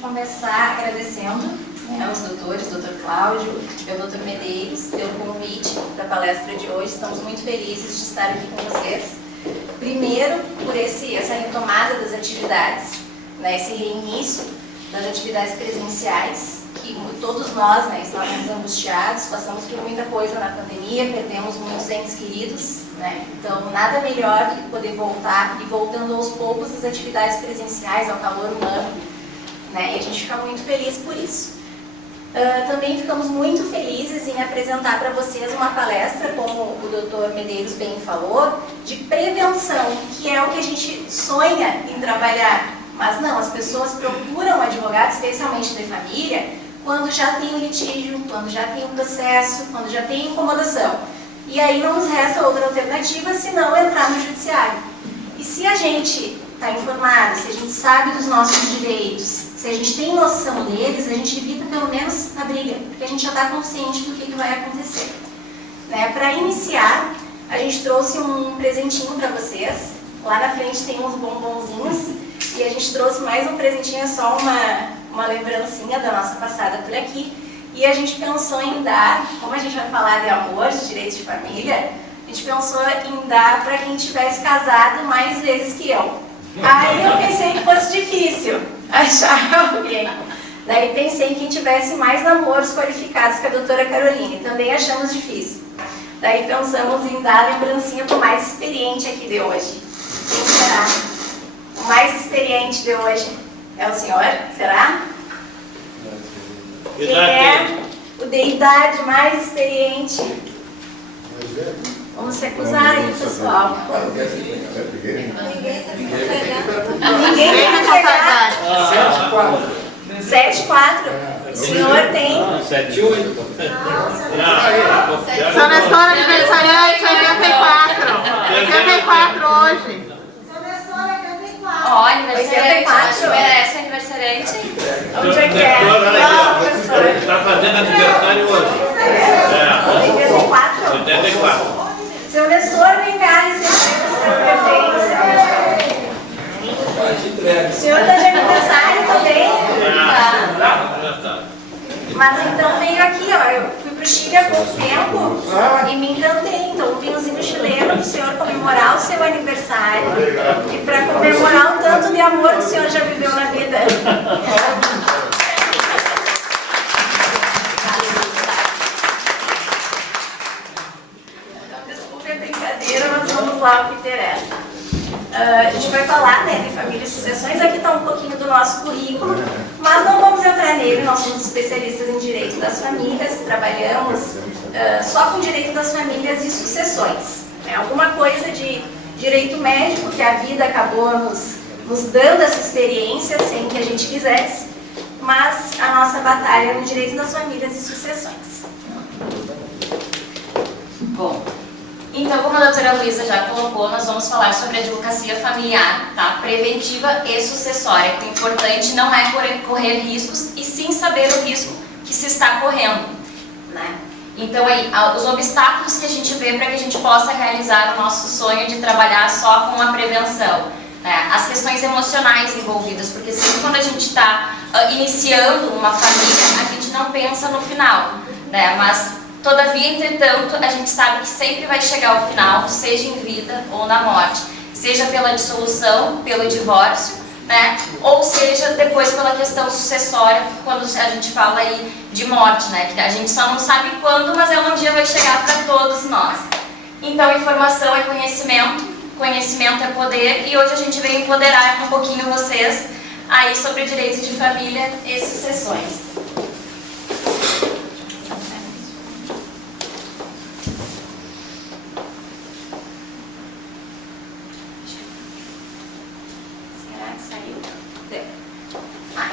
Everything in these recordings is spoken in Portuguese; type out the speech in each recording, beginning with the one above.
Começar agradecendo aos doutores, doutor Cláudio e ao doutor Medeiros, pelo convite para a palestra de hoje. Estamos muito felizes de estar aqui com vocês. Primeiro, por essa retomada das atividades, esse reinício das atividades presenciais, que todos nós estávamos angustiados, passamos por muita coisa na pandemia, perdemos muitos entes queridos, então nada melhor do que poder voltar e voltando aos poucos às atividades presenciais, ao calor humano. E a gente fica muito feliz por isso. Também ficamos muito felizes em apresentar para vocês uma palestra, como o Dr. Medeiros bem falou, de prevenção, que é o que a gente sonha em trabalhar. Mas não, as pessoas procuram advogados, especialmente de família, quando já tem o litígio, quando já tem o processo, quando já tem incomodação. E aí não nos resta outra alternativa senão entrar no judiciário. E se a gente está informado, se a gente sabe dos nossos direitos, se a gente tem noção deles, a gente evita pelo menos a briga, porque a gente já está consciente do que vai acontecer. Para iniciar, a gente trouxe um presentinho para vocês. Lá na frente tem uns bombonzinhos e a gente trouxe mais um presentinho, é só uma lembrancinha da nossa passada por aqui. E a gente pensou em dar, como a gente vai falar de amor, de direitos de família, a gente pensou em dar para quem tivesse casado mais vezes que eu. Aí eu pensei que fosse difícil achar alguém. Daí pensei em quem tivesse mais namoros qualificados que a doutora Caroline. Também achamos difícil. Daí pensamos em dar a lembrancinha para o mais experiente aqui de hoje. Quem será? O mais experiente de hoje é o senhor? Será? Quem é o de idade mais experiente? Vamos se acusar aí, pessoal. Ninguém vai entregar. 7-4. O senhor tem? 7-8. São Nestor aniversariante 84. 84 hoje. São Nestor 84. Ó, aniversariante. Merece o aniversariante. Onde é que é? Não, professora. Está fazendo aniversário hoje. 84? 84. Seu Nestor, vem cá receber o seu presente, seu Nestor. O senhor está de aniversário também? Tá. Mas então veio aqui, ó. Eu fui pro Chile há pouco tempo e me encantei. Então, um vinhozinho chileno para o senhor comemorar o seu aniversário e para comemorar o tanto de amor que o senhor já viveu na vida. Mas vamos lá o que interessa. A gente vai falar de família e sucessões, aqui está um pouquinho do nosso currículo, mas não vamos entrar nele, nós somos especialistas em direito das famílias, trabalhamos só com direito das famílias e sucessões. Alguma coisa de direito médico, que a vida acabou nos dando essa experiência sem que a gente quisesse, mas a nossa batalha é no direito das famílias e sucessões. Bom, então, como a doutora Luísa já colocou, nós vamos falar sobre a advocacia familiar, tá? Preventiva e sucessória. O importante não é correr riscos, e sim saber o risco que se está correndo, Então, aí, os obstáculos que a gente vê para que a gente possa realizar o nosso sonho de trabalhar só com a prevenção. As questões emocionais envolvidas, porque sempre quando a gente está iniciando uma família, a gente não pensa no final, Mas todavia, entretanto, a gente sabe que sempre vai chegar ao final, seja em vida ou na morte, seja pela dissolução, pelo divórcio, ou seja depois pela questão sucessória, quando a gente fala aí de morte, que a gente só não sabe quando, mas um dia vai chegar para todos nós. Então, informação é conhecimento, conhecimento é poder, e hoje a gente veio empoderar um pouquinho vocês aí sobre o direito de família e sucessões.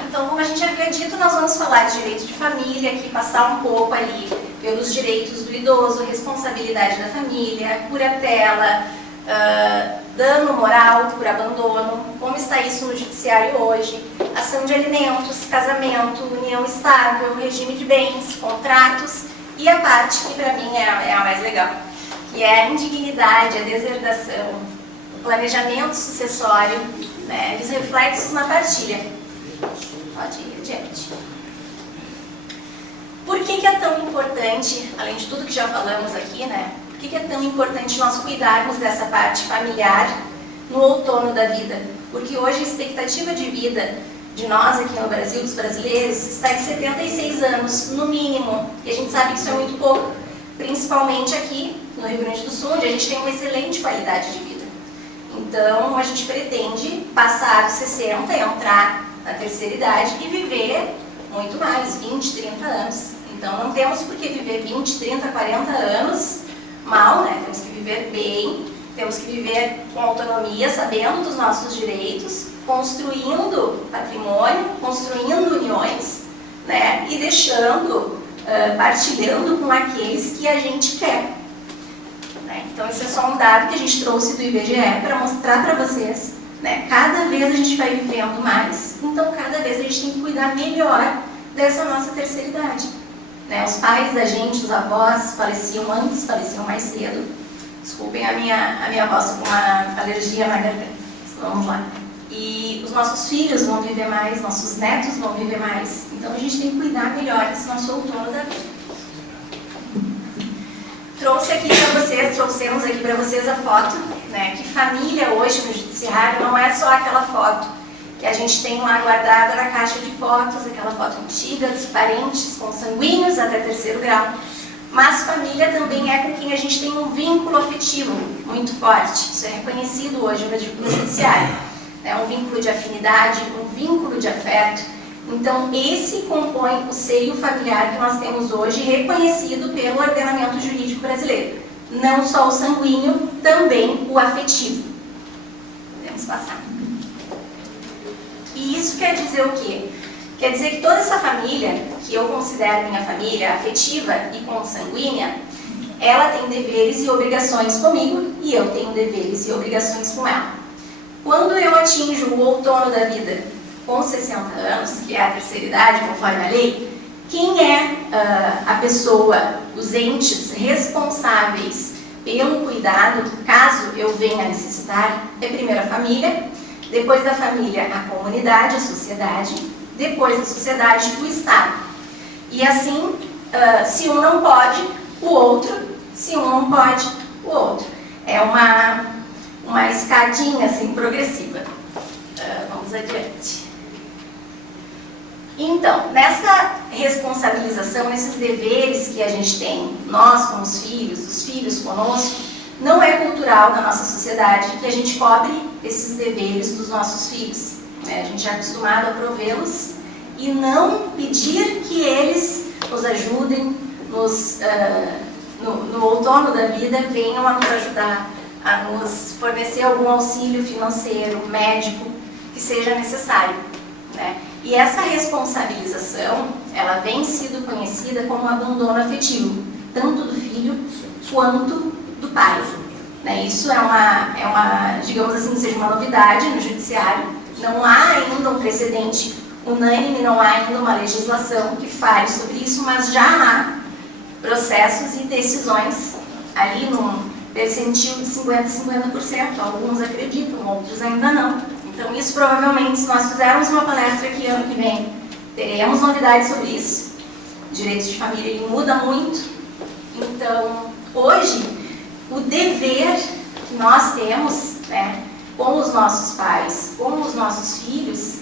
Então, como a gente havia dito, nós vamos falar de direito de família, aqui passar um pouco ali pelos direitos do idoso, responsabilidade da família, curatela, dano moral por abandono, como está isso no judiciário hoje, ação de alimentos, casamento, união estável, regime de bens, contratos e a parte que para mim é a mais legal, que é a indignidade, a deserdação, o planejamento sucessório, os reflexos na partilha. Pode ir adiante. Por que é tão importante, além de tudo que já falamos aqui, né? Por que é tão importante nós cuidarmos dessa parte familiar no outono da vida? Porque hoje a expectativa de vida de nós aqui no Brasil, dos brasileiros, está em 76 anos, no mínimo. E a gente sabe que isso é muito pouco, principalmente aqui no Rio Grande do Sul, onde a gente tem uma excelente qualidade de vida. Então, a gente pretende passar dos 60, entrar na terceira idade e viver muito mais, 20, 30 anos. Então, não temos por que viver 20, 30, 40 anos mal, né? Temos que viver bem, temos que viver com autonomia, sabendo dos nossos direitos, construindo patrimônio, construindo uniões, né? E deixando, partilhando com aqueles que a gente quer. Né? Então, esse é só um dado que a gente trouxe do IBGE para mostrar para vocês, né? Cada vez a gente vai vivendo mais, então cada vez a gente tem que cuidar melhor dessa nossa terceira idade. Né? Os pais da gente, os avós, faleciam antes, faleciam mais cedo. Desculpem a minha voz com uma alergia na garganta. Vamos lá. E os nossos filhos vão viver mais, nossos netos vão viver mais. Então a gente tem que cuidar melhor desse nosso outono da vida. Trouxemos aqui para vocês a foto, né? Que família hoje no judiciário não é só aquela foto que a gente tem lá guardada na caixa de fotos, aquela foto antiga dos parentes consanguíneos até terceiro grau. Mas família também é com quem a gente tem um vínculo afetivo muito forte. Isso é reconhecido hoje no judiciário. É um vínculo de afinidade, um vínculo de afeto. Então, esse compõe o seio familiar que nós temos hoje, reconhecido pelo ordenamento jurídico brasileiro. Não só o sanguíneo, também o afetivo. Podemos passar. E isso quer dizer o quê? Quer dizer que toda essa família, que eu considero minha família afetiva e consanguínea, ela tem deveres e obrigações comigo e eu tenho deveres e obrigações com ela. Quando eu atinjo o outono da vida com 60 anos, que é a terceira idade, conforme a lei, quem é a pessoa, os entes responsáveis pelo cuidado, caso eu venha a necessitar, é primeiro a família, depois da família a comunidade, a sociedade, depois da sociedade o Estado. E assim, se um não pode, o outro, se um não pode, o outro. É uma escadinha assim, progressiva. Vamos adiante. Então, nessa responsabilização, nesses deveres que a gente tem, nós com os filhos conosco, não é cultural na nossa sociedade que a gente cobre esses deveres dos nossos filhos. Né? A gente é acostumado a provê-los e não pedir que eles nos ajudem, no outono da vida, venham a nos ajudar, a nos fornecer algum auxílio financeiro, médico, que seja necessário. Né? E essa responsabilização, ela vem sido conhecida como abandono afetivo, tanto do filho quanto do pai. Né? Isso é uma, digamos assim, seja uma novidade no judiciário. Não há ainda um precedente unânime, não há ainda uma legislação que fale sobre isso, mas já há processos e decisões ali num percentil de 50% a 50%. Alguns acreditam, outros ainda não. Então, isso provavelmente, se nós fizermos uma palestra aqui ano que vem, teremos novidades sobre isso. O direito de família ele muda muito. Então, hoje, o dever que nós temos, né, com os nossos pais, com os nossos filhos,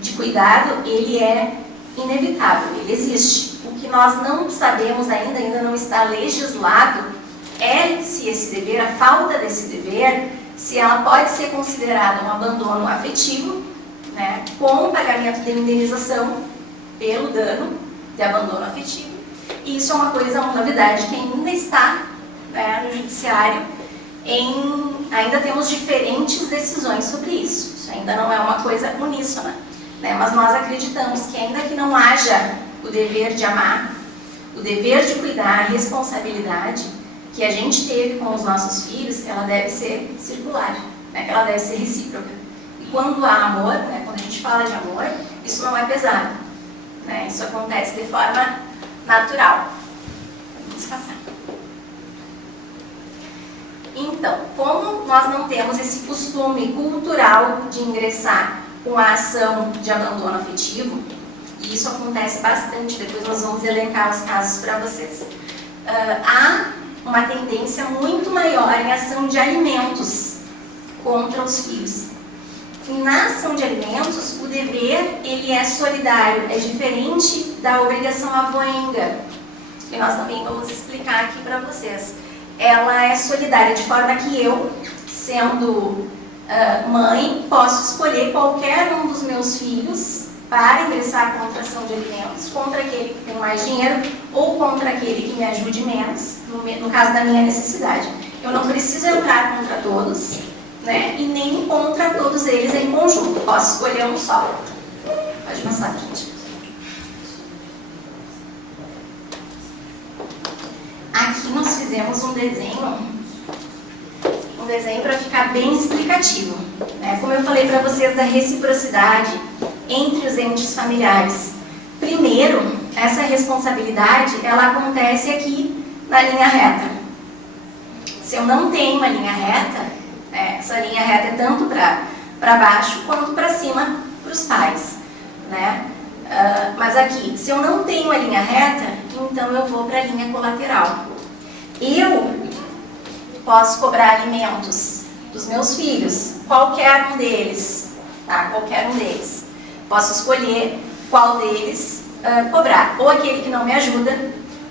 de cuidado, ele é inevitável, ele existe. O que nós não sabemos ainda não está legislado, é se esse dever, a falta desse dever, se ela pode ser considerada um abandono afetivo, né, com o pagamento de indenização pelo dano de abandono afetivo. E isso é uma coisa, uma novidade que ainda está, né, no judiciário. Ainda temos diferentes decisões sobre isso. Isso ainda não é uma coisa uníssona. Né, mas nós acreditamos que ainda que não haja o dever de amar, o dever de cuidar, a responsabilidade que a gente teve com os nossos filhos, ela deve ser circular, né? Ela deve ser recíproca. E quando há amor, né? Quando a gente fala de amor, isso não é pesado. Né? Isso acontece de forma natural. Vamos passar. Então, como nós não temos esse costume cultural de ingressar com a ação de abandono afetivo, e isso acontece bastante, depois nós vamos elencar os casos para vocês. Há uma tendência muito maior em ação de alimentos contra os filhos. E na ação de alimentos, o dever ele é solidário, é diferente da obrigação avoenga, que nós também vamos explicar aqui para vocês. Ela é solidária de forma que eu, sendo mãe, posso escolher qualquer um dos meus filhos para ingressar contra a ação de alimentos, contra aquele que tem mais dinheiro ou contra aquele que me ajude menos, no caso da minha necessidade. Eu não preciso entrar contra todos, né, e nem contra todos eles em conjunto. Posso escolher um só. Pode passar, gente. Aqui nós fizemos um desenho para ficar bem explicativo, né? Como eu falei para vocês da reciprocidade entre os entes familiares. Primeiro, essa responsabilidade, ela acontece aqui na linha reta. Se eu não tenho uma linha reta, essa linha reta é tanto para baixo quanto para cima para os pais, né? Mas aqui, se eu não tenho a linha reta, então eu vou para a linha colateral. Eu posso cobrar alimentos dos meus filhos, qualquer um deles, tá? Qualquer um deles. Posso escolher qual deles cobrar, ou aquele que não me ajuda,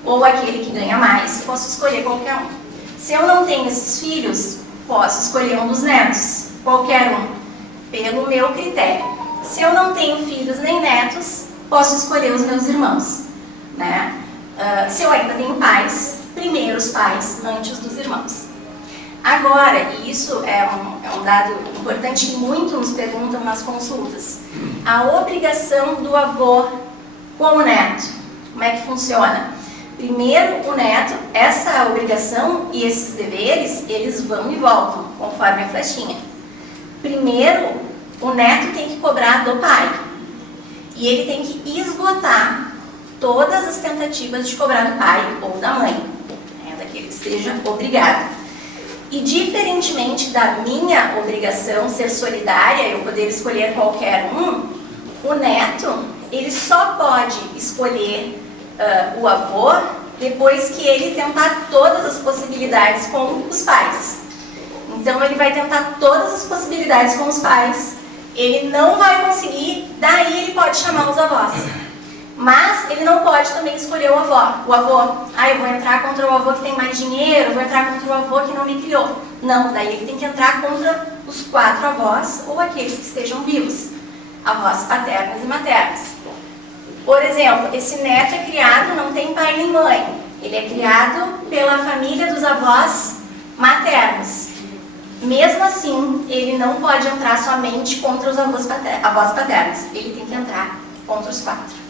ou aquele que ganha mais, posso escolher qualquer um. Se eu não tenho esses filhos, posso escolher um dos netos, qualquer um, pelo meu critério. Se eu não tenho filhos nem netos, posso escolher os meus irmãos, né? Se eu ainda tenho pais, primeiro os pais, antes dos irmãos. Agora, e isso é um dado importante que muito nos perguntam nas consultas, a obrigação do avô com o neto, como é que funciona? Primeiro, o neto, essa obrigação e esses deveres, eles vão e voltam, conforme a flechinha. Primeiro, o neto tem que cobrar do pai, e ele tem que esgotar todas as tentativas de cobrar do pai ou da mãe, daquele que esteja obrigado. E diferentemente da minha obrigação ser solidária, eu poder escolher qualquer um, o neto, ele só pode escolher o avô depois que ele tentar todas as possibilidades com os pais. Então ele vai tentar todas as possibilidades com os pais, ele não vai conseguir, daí ele pode chamar os avós. Mas ele não pode também escolher o avô. Eu vou entrar contra o avô que tem mais dinheiro, vou entrar contra o avô que não me criou. Não, daí ele tem que entrar contra os 4 avós ou aqueles que estejam vivos. Avós paternos e maternos. Por exemplo, esse neto é criado, não tem pai nem mãe. Ele é criado pela família dos avós maternos. Mesmo assim, ele não pode entrar somente contra os avós paternos. Ele tem que entrar contra os 4.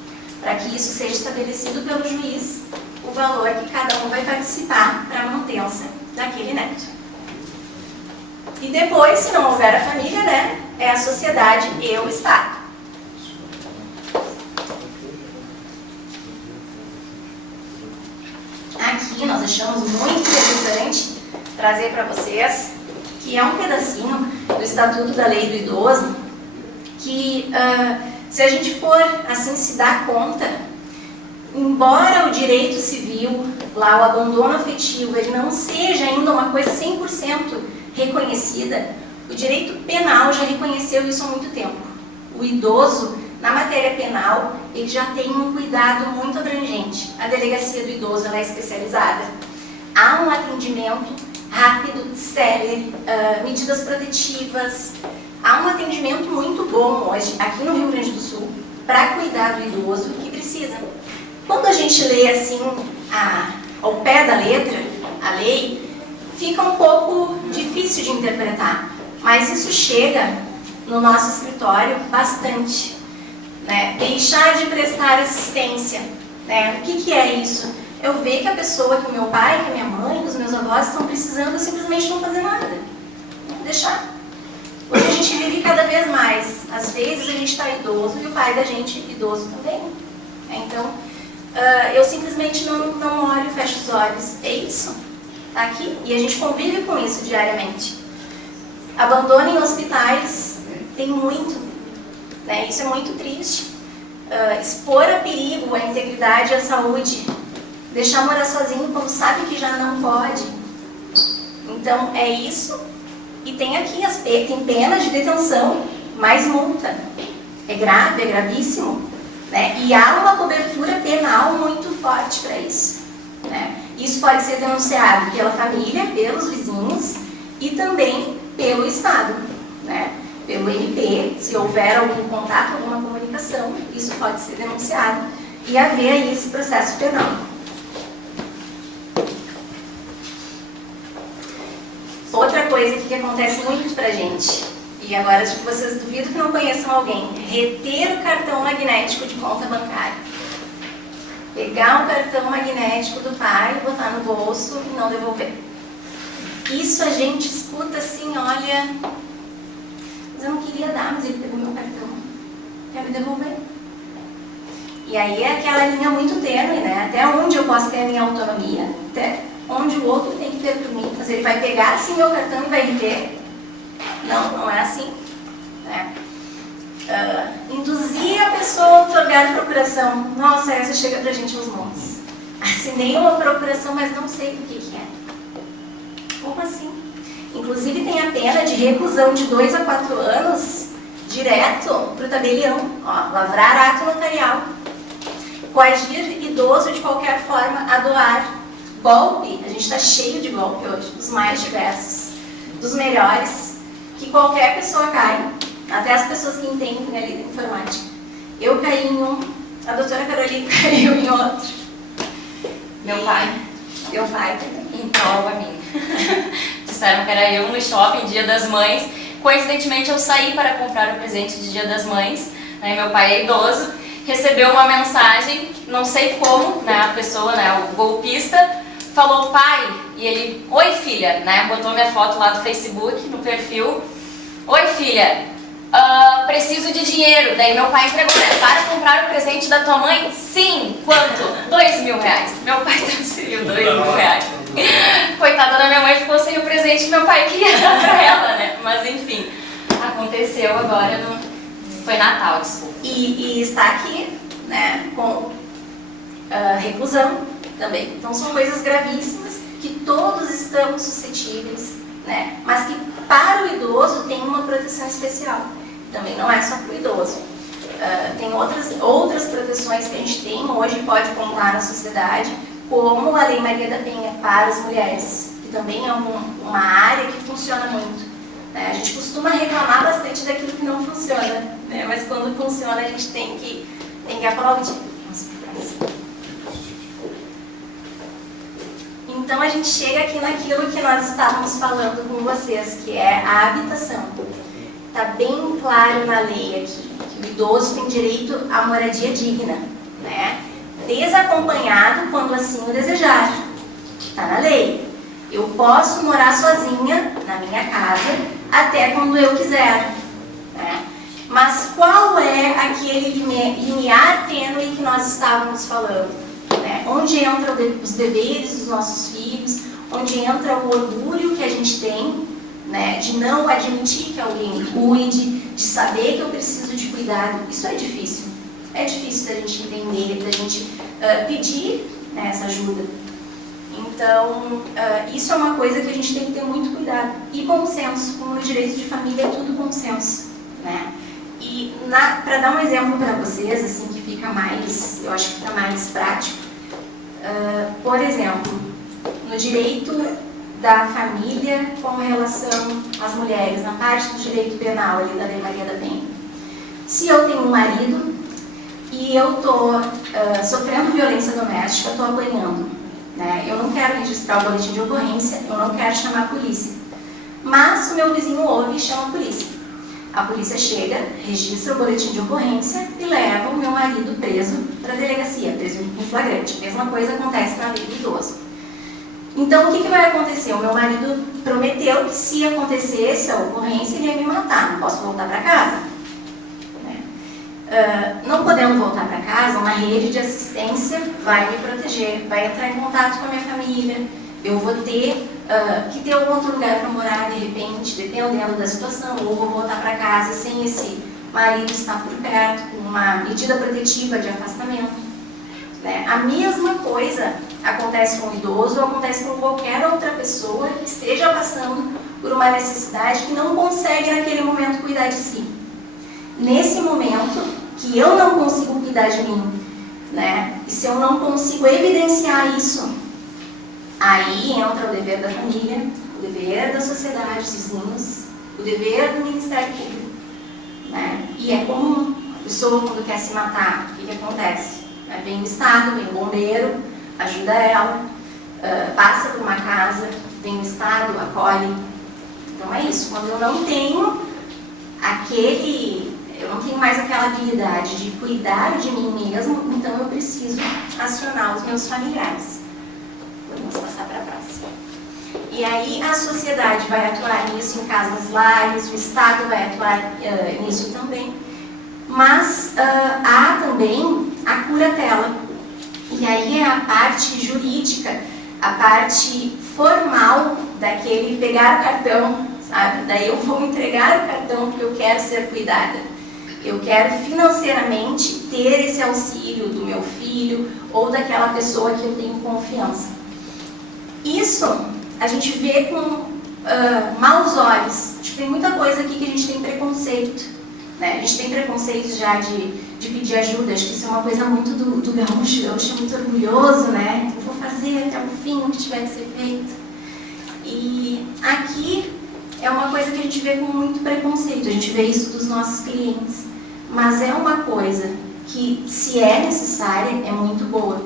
Para que isso seja estabelecido pelo juiz, o valor que cada um vai participar para a manutenção daquele neto. E depois, se não houver a família, né, é a sociedade e o Estado. Aqui nós achamos muito interessante trazer para vocês, que é um pedacinho do Estatuto da Lei do Idoso, que se a gente for assim se dar conta, embora o direito civil, lá o abandono afetivo, ele não seja ainda uma coisa 100% reconhecida, o direito penal já reconheceu isso há muito tempo. O idoso, na matéria penal, ele já tem um cuidado muito abrangente. A delegacia do idoso ela é especializada. Há um atendimento rápido, célere, medidas protetivas. Há um atendimento muito bom hoje, aqui no Rio Grande do Sul, para cuidar do idoso que precisa. Quando a gente lê assim, ao pé da letra, a lei, fica um pouco difícil de interpretar, mas isso chega no nosso escritório bastante. Né? Deixar de prestar assistência. Né? O que é isso? Eu ver que a pessoa, que o meu pai, que a minha mãe, que os meus avós estão precisando, eu simplesmente não fazer nada. Deixar. Hoje a gente vive cada vez mais. Às vezes a gente está idoso e o pai da gente idoso também. Então, eu simplesmente não olho e fecho os olhos. É isso. Está aqui. E a gente convive com isso diariamente. Abandono em hospitais tem muito. né? Isso é muito triste. Expor a perigo a integridade e a saúde, deixar morar sozinho quando sabe que já não pode. Então é isso. E tem aqui tem pena de detenção, mais multa. É grave, é gravíssimo, né? E há uma cobertura penal muito forte para isso, né? Isso pode ser denunciado pela família, pelos vizinhos e também pelo Estado, né? Pelo MP, se houver algum contato, alguma comunicação, isso pode ser denunciado e haver aí esse processo penal. Outra coisa que acontece muito pra gente, e agora vocês duvido que não conheçam alguém, reter o cartão magnético de conta bancária. Pegar o cartão magnético do pai, botar no bolso e não devolver. Isso a gente escuta assim, olha, mas eu não queria dar, mas ele pegou meu cartão, quer me devolver. E aí é aquela linha muito tênue, né? Até onde eu posso ter a minha autonomia, até onde o outro tem que ter por mim. Mas ele vai pegar assim meu cartão e vai reter? Não, não é assim, né? Induzir a pessoa a otorgar procuração. Nossa, essa chega pra gente aos montes. Assinei uma procuração, mas não sei o que é. Como assim? Inclusive tem a pena de reclusão de 2 a 4 anos, direto pro tabelião. Ó, lavrar ato notarial. Coagir idoso de qualquer forma a doar. Golpe, a gente está cheio de golpe hoje, dos mais diversos, dos melhores, que qualquer pessoa cai. Até as pessoas que entendem ali da informática. Eu caí em um, a doutora Carolina caiu em outro. Meu pai. Meu pai também. Então, a mim. Disseram que era eu no shopping, Dia das Mães. Coincidentemente, eu saí para comprar o presente de Dia das Mães. Né? Meu pai é idoso. Recebeu uma mensagem, não sei como, né? A pessoa, né? O golpista, falou pai. E ele, oi filha, né? Botou minha foto lá do Facebook, no perfil. Oi filha. Preciso de dinheiro. Daí meu pai entregou, né? Para comprar o presente da tua mãe? Sim. Quanto? R$2.000. Meu pai transferiu R$2.000. Coitada da minha mãe, ficou sem o presente que meu pai queria dar pra ela, né? Mas enfim, aconteceu agora no... Foi Natal, desculpa. E está aqui, né? Com reclusão também. Então são coisas gravíssimas que todos estamos suscetíveis, né? Mas que para o idoso tem uma proteção especial. Também não é só para o idoso. Tem outras proteções que a gente tem hoje e pode contar na sociedade, como a Lei Maria da Penha para as mulheres, que também é uma área que funciona muito. Né? A gente costuma reclamar bastante daquilo que não funciona, né? Mas quando funciona a gente tem que aplaudir. Então a gente chega aqui naquilo que nós estávamos falando com vocês, que é a habitação. Está bem claro na lei aqui, que o idoso tem direito à moradia digna, né? Desacompanhado quando assim o desejar. Está na lei. Eu posso morar sozinha na minha casa até quando eu quiser, né? Mas qual é aquele limiar tênue que nós estávamos falando? Né? Onde entram os deveres dos nossos filhos, onde entra o orgulho que a gente tem, né? De não admitir que alguém me cuide, de saber que eu preciso de cuidado. Isso é difícil. É difícil da gente entender, da gente pedir, né, essa ajuda. Então, isso é uma coisa que a gente tem que ter muito cuidado. E bom senso, como no direito de família é tudo bom senso, né? E para dar um exemplo para vocês, assim, que fica mais, eu acho que fica mais prático, por exemplo, no direito da família com relação às mulheres, na parte do direito penal ali da Lei Maria da Penha. Se eu tenho um marido e eu estou sofrendo violência doméstica, estou apanhando, né? Eu não quero registrar o boletim de ocorrência, eu não quero chamar a polícia. Mas o meu vizinho ouve e chama a polícia. A polícia chega, registra o boletim de ocorrência e leva o meu marido preso para a delegacia, preso em flagrante. A mesma coisa acontece na lei do idoso. Então, o que vai acontecer? O meu marido prometeu que se acontecesse a ocorrência, ele ia me matar, não posso voltar para casa. Não podendo voltar para casa, uma rede de assistência vai me proteger, vai entrar em contato com a minha família, eu vou ter que ter algum outro lugar para morar de repente, dependendo da situação, ou vou voltar para casa sem esse marido está por perto, com uma medida protetiva de afastamento, né? A mesma coisa acontece com o idoso ou acontece com qualquer outra pessoa que esteja passando por uma necessidade que não consegue naquele momento cuidar de si. Nesse momento que eu não consigo cuidar de mim, né? E se eu não consigo evidenciar isso, aí entra o dever da família, o dever da sociedade, dos vizinhos, o dever do Ministério Público, né? E é comum, a pessoa quando quer se matar, o que acontece? Vem o Estado, vem o bombeiro, ajuda ela, passa por uma casa, vem o Estado, acolhe. Então é isso, quando eu não tenho mais aquela habilidade de cuidar de mim mesmo, então eu preciso acionar os meus familiares. Vamos passar para a próxima. E aí a sociedade vai atuar nisso em casas lares, o Estado vai atuar nisso também. Mas há também a curatela. E aí é a parte jurídica, a parte formal daquele pegar o cartão, sabe? Daí eu vou entregar o cartão porque eu quero ser cuidada. Eu quero financeiramente ter esse auxílio do meu filho ou daquela pessoa que eu tenho confiança. Isso a gente vê com maus olhos. Tem muita coisa aqui que a gente tem preconceito, né? A gente tem preconceito já de pedir ajuda. Acho que isso é uma coisa muito do gaúcho. O gaúcho é muito orgulhoso, né? Eu vou fazer até o fim o que tiver que ser feito. E aqui é uma coisa que a gente vê com muito preconceito. A gente vê isso dos nossos clientes. Mas é uma coisa que, se é necessária, é muito boa.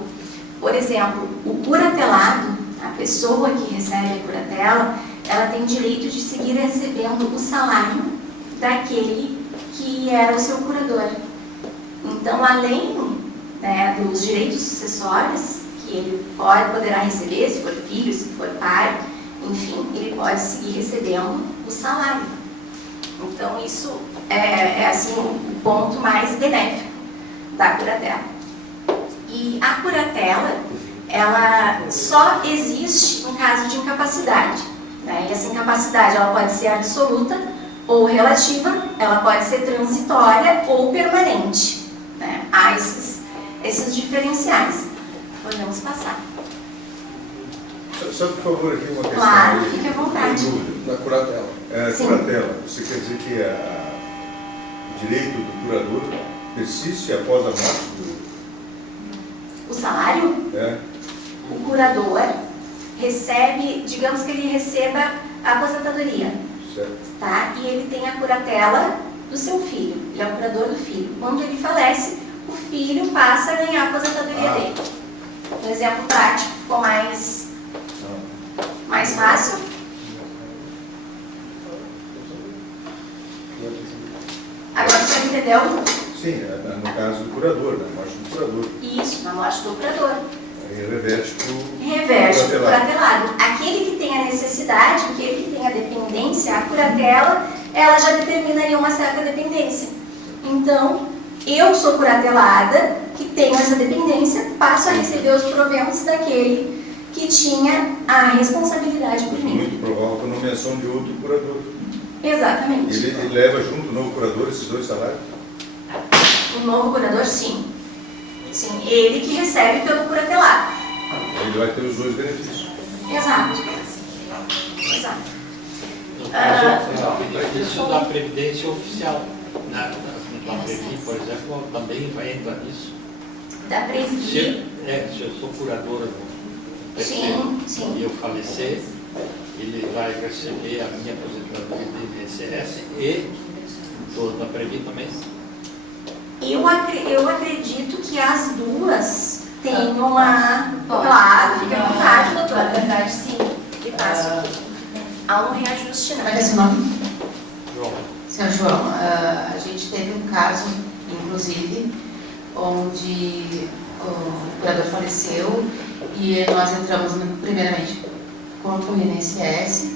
Por exemplo, o curatelado, a pessoa que recebe a curatela, ela tem direito de seguir recebendo o salário daquele que era o seu curador. Então, além, né, dos direitos sucessórios, que ele poderá receber, se for filho, se for pai, enfim, ele pode seguir recebendo o salário. Então, isso é assim, o ponto mais benéfico da curatela. E a curatela, ela só existe em caso de incapacidade, né? E essa incapacidade ela pode ser absoluta ou relativa, ela pode ser transitória ou permanente, né? Há esses diferenciais. Podemos passar. Só por favor, aqui uma questão. Claro, fique à vontade. Na curatela. Curatela, você quer dizer que o direito do curador persiste após a morte do... O salário? É. O curador recebe, digamos que ele receba a aposentadoria, Certo. tá? E ele tem a curatela do seu filho, ele é o curador do filho. Quando ele falece, o filho passa a ganhar a aposentadoria dele. Um exemplo prático, ficou mais fácil. Agora você entendeu? Sim, no caso do curador, na morte do curador. Isso, na morte do curador. Aí reverte para o Reverte o curatelado. Aquele que tem a necessidade, aquele que tem a dependência, a curatela, ela já determinaria uma certa dependência. Então, eu sou curatelada, que tenho essa dependência, passo a receber os proventos daquele que tinha a responsabilidade por mim. Muito provável com a nomeação de outro curador. Exatamente. Ele leva junto o novo curador esses dois salários? O novo curador, sim. Sim, ele que recebe pelo curatelado. Ele vai ter os dois benefícios. Exato. Exato. Isso da Previdência Oficial. Na Previ, por exemplo, também vai entrar nisso. Da Previ. Se eu sou curadora do Sim, sim. e eu falecer, ele vai receber a minha aposentadoria do INSS e da Previ também. Eu acredito que as duas têm uma... Claro, fica à vontade, doutora. Na verdade, sim. E passo. Há um reajuste, Qual é né? seu nome? João. Senhor João, a gente teve um caso, inclusive, onde o curador faleceu e nós entramos primeiramente contra o INSS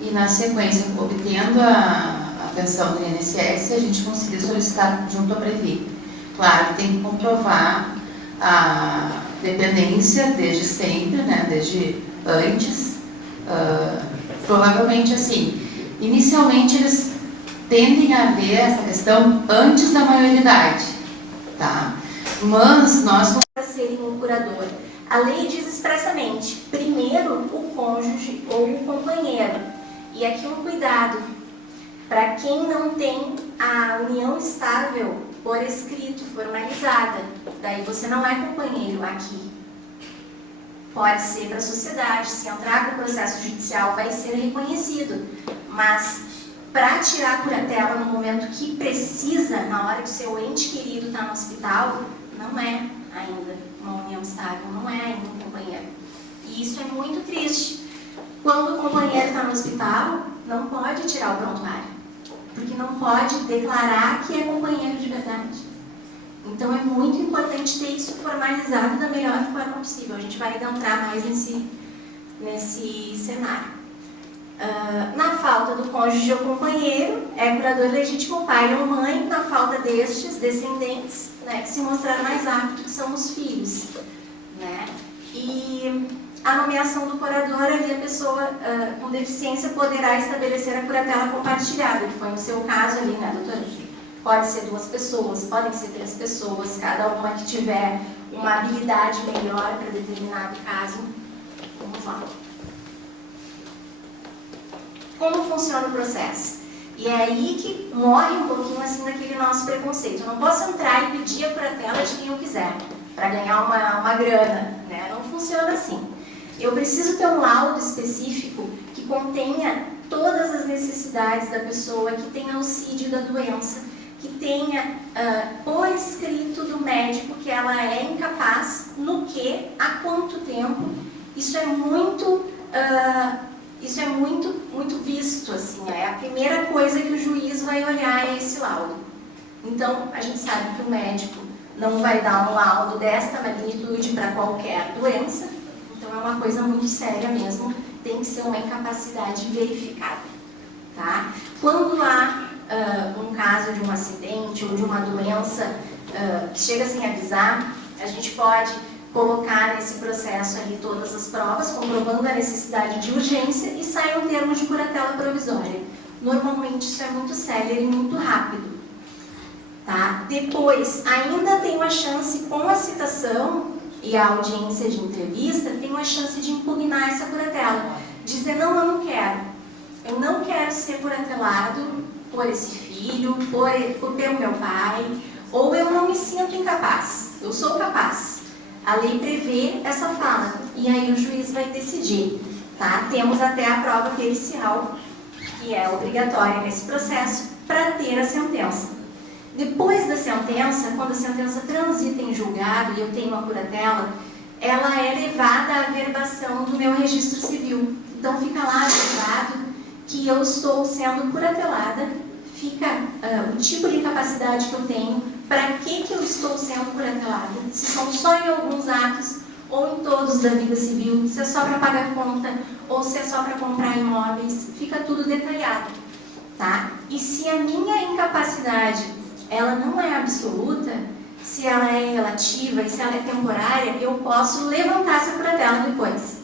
e, na sequência, obtendo a pensão do INSS, a gente conseguiu solicitar junto à Previ. Claro que tem que comprovar a dependência desde sempre, né, desde antes. Provavelmente, assim, inicialmente eles tendem a ver essa questão antes da maioridade, tá? Mas nós Para serem um curador, a lei diz expressamente, primeiro o cônjuge ou o companheiro. E aqui um cuidado, para quem não tem a união estável por escrito, formalizada, daí você não é companheiro aqui. Pode ser para a sociedade, se entrar com o processo judicial vai ser reconhecido, mas para tirar a curatela no momento que precisa, na hora que o seu ente querido está no hospital, não é ainda uma união estável, não é ainda um companheiro. E isso é muito triste. Quando o companheiro está no hospital, não pode tirar o prontuário, porque não pode declarar que é companheiro de verdade. Então é muito importante ter isso formalizado da melhor forma possível. A gente vai entrar mais nesse cenário. Na falta do cônjuge ou companheiro, é curador legítimo pai ou mãe. Na falta destes descendentes, né, que se mostrar mais aptos, que são os filhos. Né? E a nomeação do curador, ali a pessoa com deficiência poderá estabelecer a curatela compartilhada, que foi no seu caso ali, né, doutora? Pode ser 2 pessoas, podem ser 3 pessoas, cada uma que tiver uma habilidade melhor para determinado caso. Vamos lá. Como funciona o processo? E é aí que morre um pouquinho assim daquele nosso preconceito. Eu não posso entrar e pedir a curatela de quem eu quiser, para ganhar uma grana, né? Não funciona assim. Eu preciso ter um laudo específico que contenha todas as necessidades da pessoa, que tenha auxílio da doença, que tenha por escrito do médico que ela é incapaz, no que, há quanto tempo. Isso é muito muito visto, assim, é a primeira coisa que o juiz vai olhar é esse laudo. Então, a gente sabe que o médico não vai dar um laudo desta magnitude para qualquer doença, então é uma coisa muito séria mesmo, tem que ser uma incapacidade verificada, tá? Quando há um caso de um acidente ou de uma doença que chega sem avisar, a gente pode colocar nesse processo ali todas as provas, comprovando a necessidade de urgência e sai um termo de curatela provisória. Normalmente isso é muito sério e muito rápido. Tá? Depois, ainda tem uma chance, com a citação e a audiência de entrevista, tem uma chance de impugnar essa curatela. Dizer, não, eu não quero. Eu não quero ser curatelado por esse filho, pelo meu pai, ou eu não me sinto incapaz. Eu sou capaz. A lei prevê essa fala, e aí o juiz vai decidir. Tá? Temos até a prova pericial, que é obrigatória nesse processo, para ter a sentença. Depois da sentença, quando a sentença transita em julgado e eu tenho uma curatela, ela é levada à averbação do meu registro civil. Então fica lá averbado que eu estou sendo curatelada, fica o tipo de incapacidade que eu tenho, para que eu estou sendo curatelada, se são só em alguns atos ou em todos da vida civil, se é só para pagar conta ou se é só para comprar imóveis, fica tudo detalhado. Tá? E se a minha incapacidade ela não é absoluta, se ela é relativa e se ela é temporária, eu posso levantar essa curatela depois.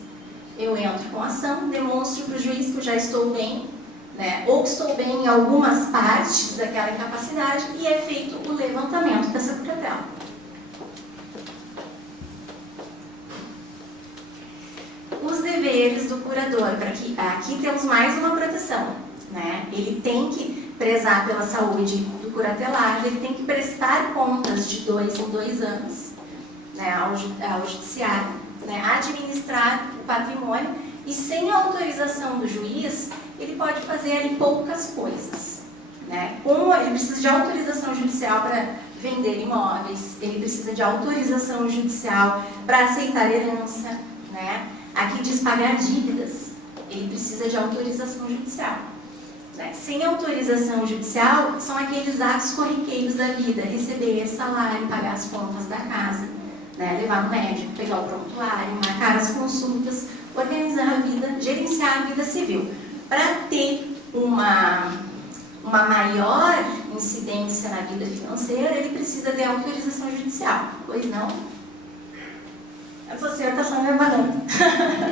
Eu entro com ação, demonstro para o juiz que eu já estou bem, né, ou que estou bem em algumas partes daquela incapacidade e é feito o levantamento dessa curatela. Os deveres do curador, aqui temos mais uma proteção, né? Ele tem que prezar pela saúde do curatelado, ele tem que prestar contas de 2 em 2 anos, né, ao judiciário, né, administrar o patrimônio e sem autorização do juiz, ele pode fazer ali poucas coisas. Né? Ele precisa de autorização judicial para vender imóveis, ele precisa de autorização judicial para aceitar herança, né? Aqui diz pagar dívidas, ele precisa de autorização judicial. Né? Sem autorização judicial, são aqueles atos corriqueiros da vida, receber salário, pagar as contas da casa, né? Levar no médico, pegar o prontuário, marcar as consultas, organizar a vida, gerenciar a vida civil. Para ter uma maior incidência na vida financeira, ele precisa de autorização judicial. Pois não? Essa dissertação é banana.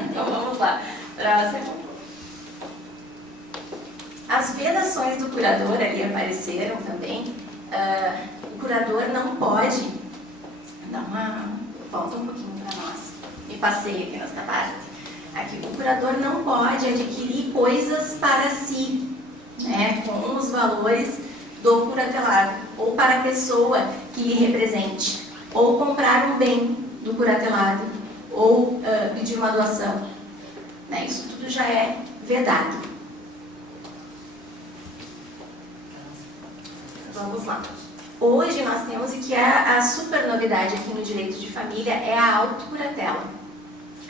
Então vamos lá. Próximo. As vedações do curador ali apareceram também. O curador não pode... Volta um pouquinho para nós. Me passei aqui nessa parte. Aqui, o curador não pode adquirir coisas para si, né, com os valores do curatelado, ou para a pessoa que lhe represente, ou comprar um bem do curatelado, ou pedir uma doação. Né, isso tudo já é vedado. Vamos lá. Hoje nós temos, e que é a super novidade aqui no direito de família, é a autocuratela.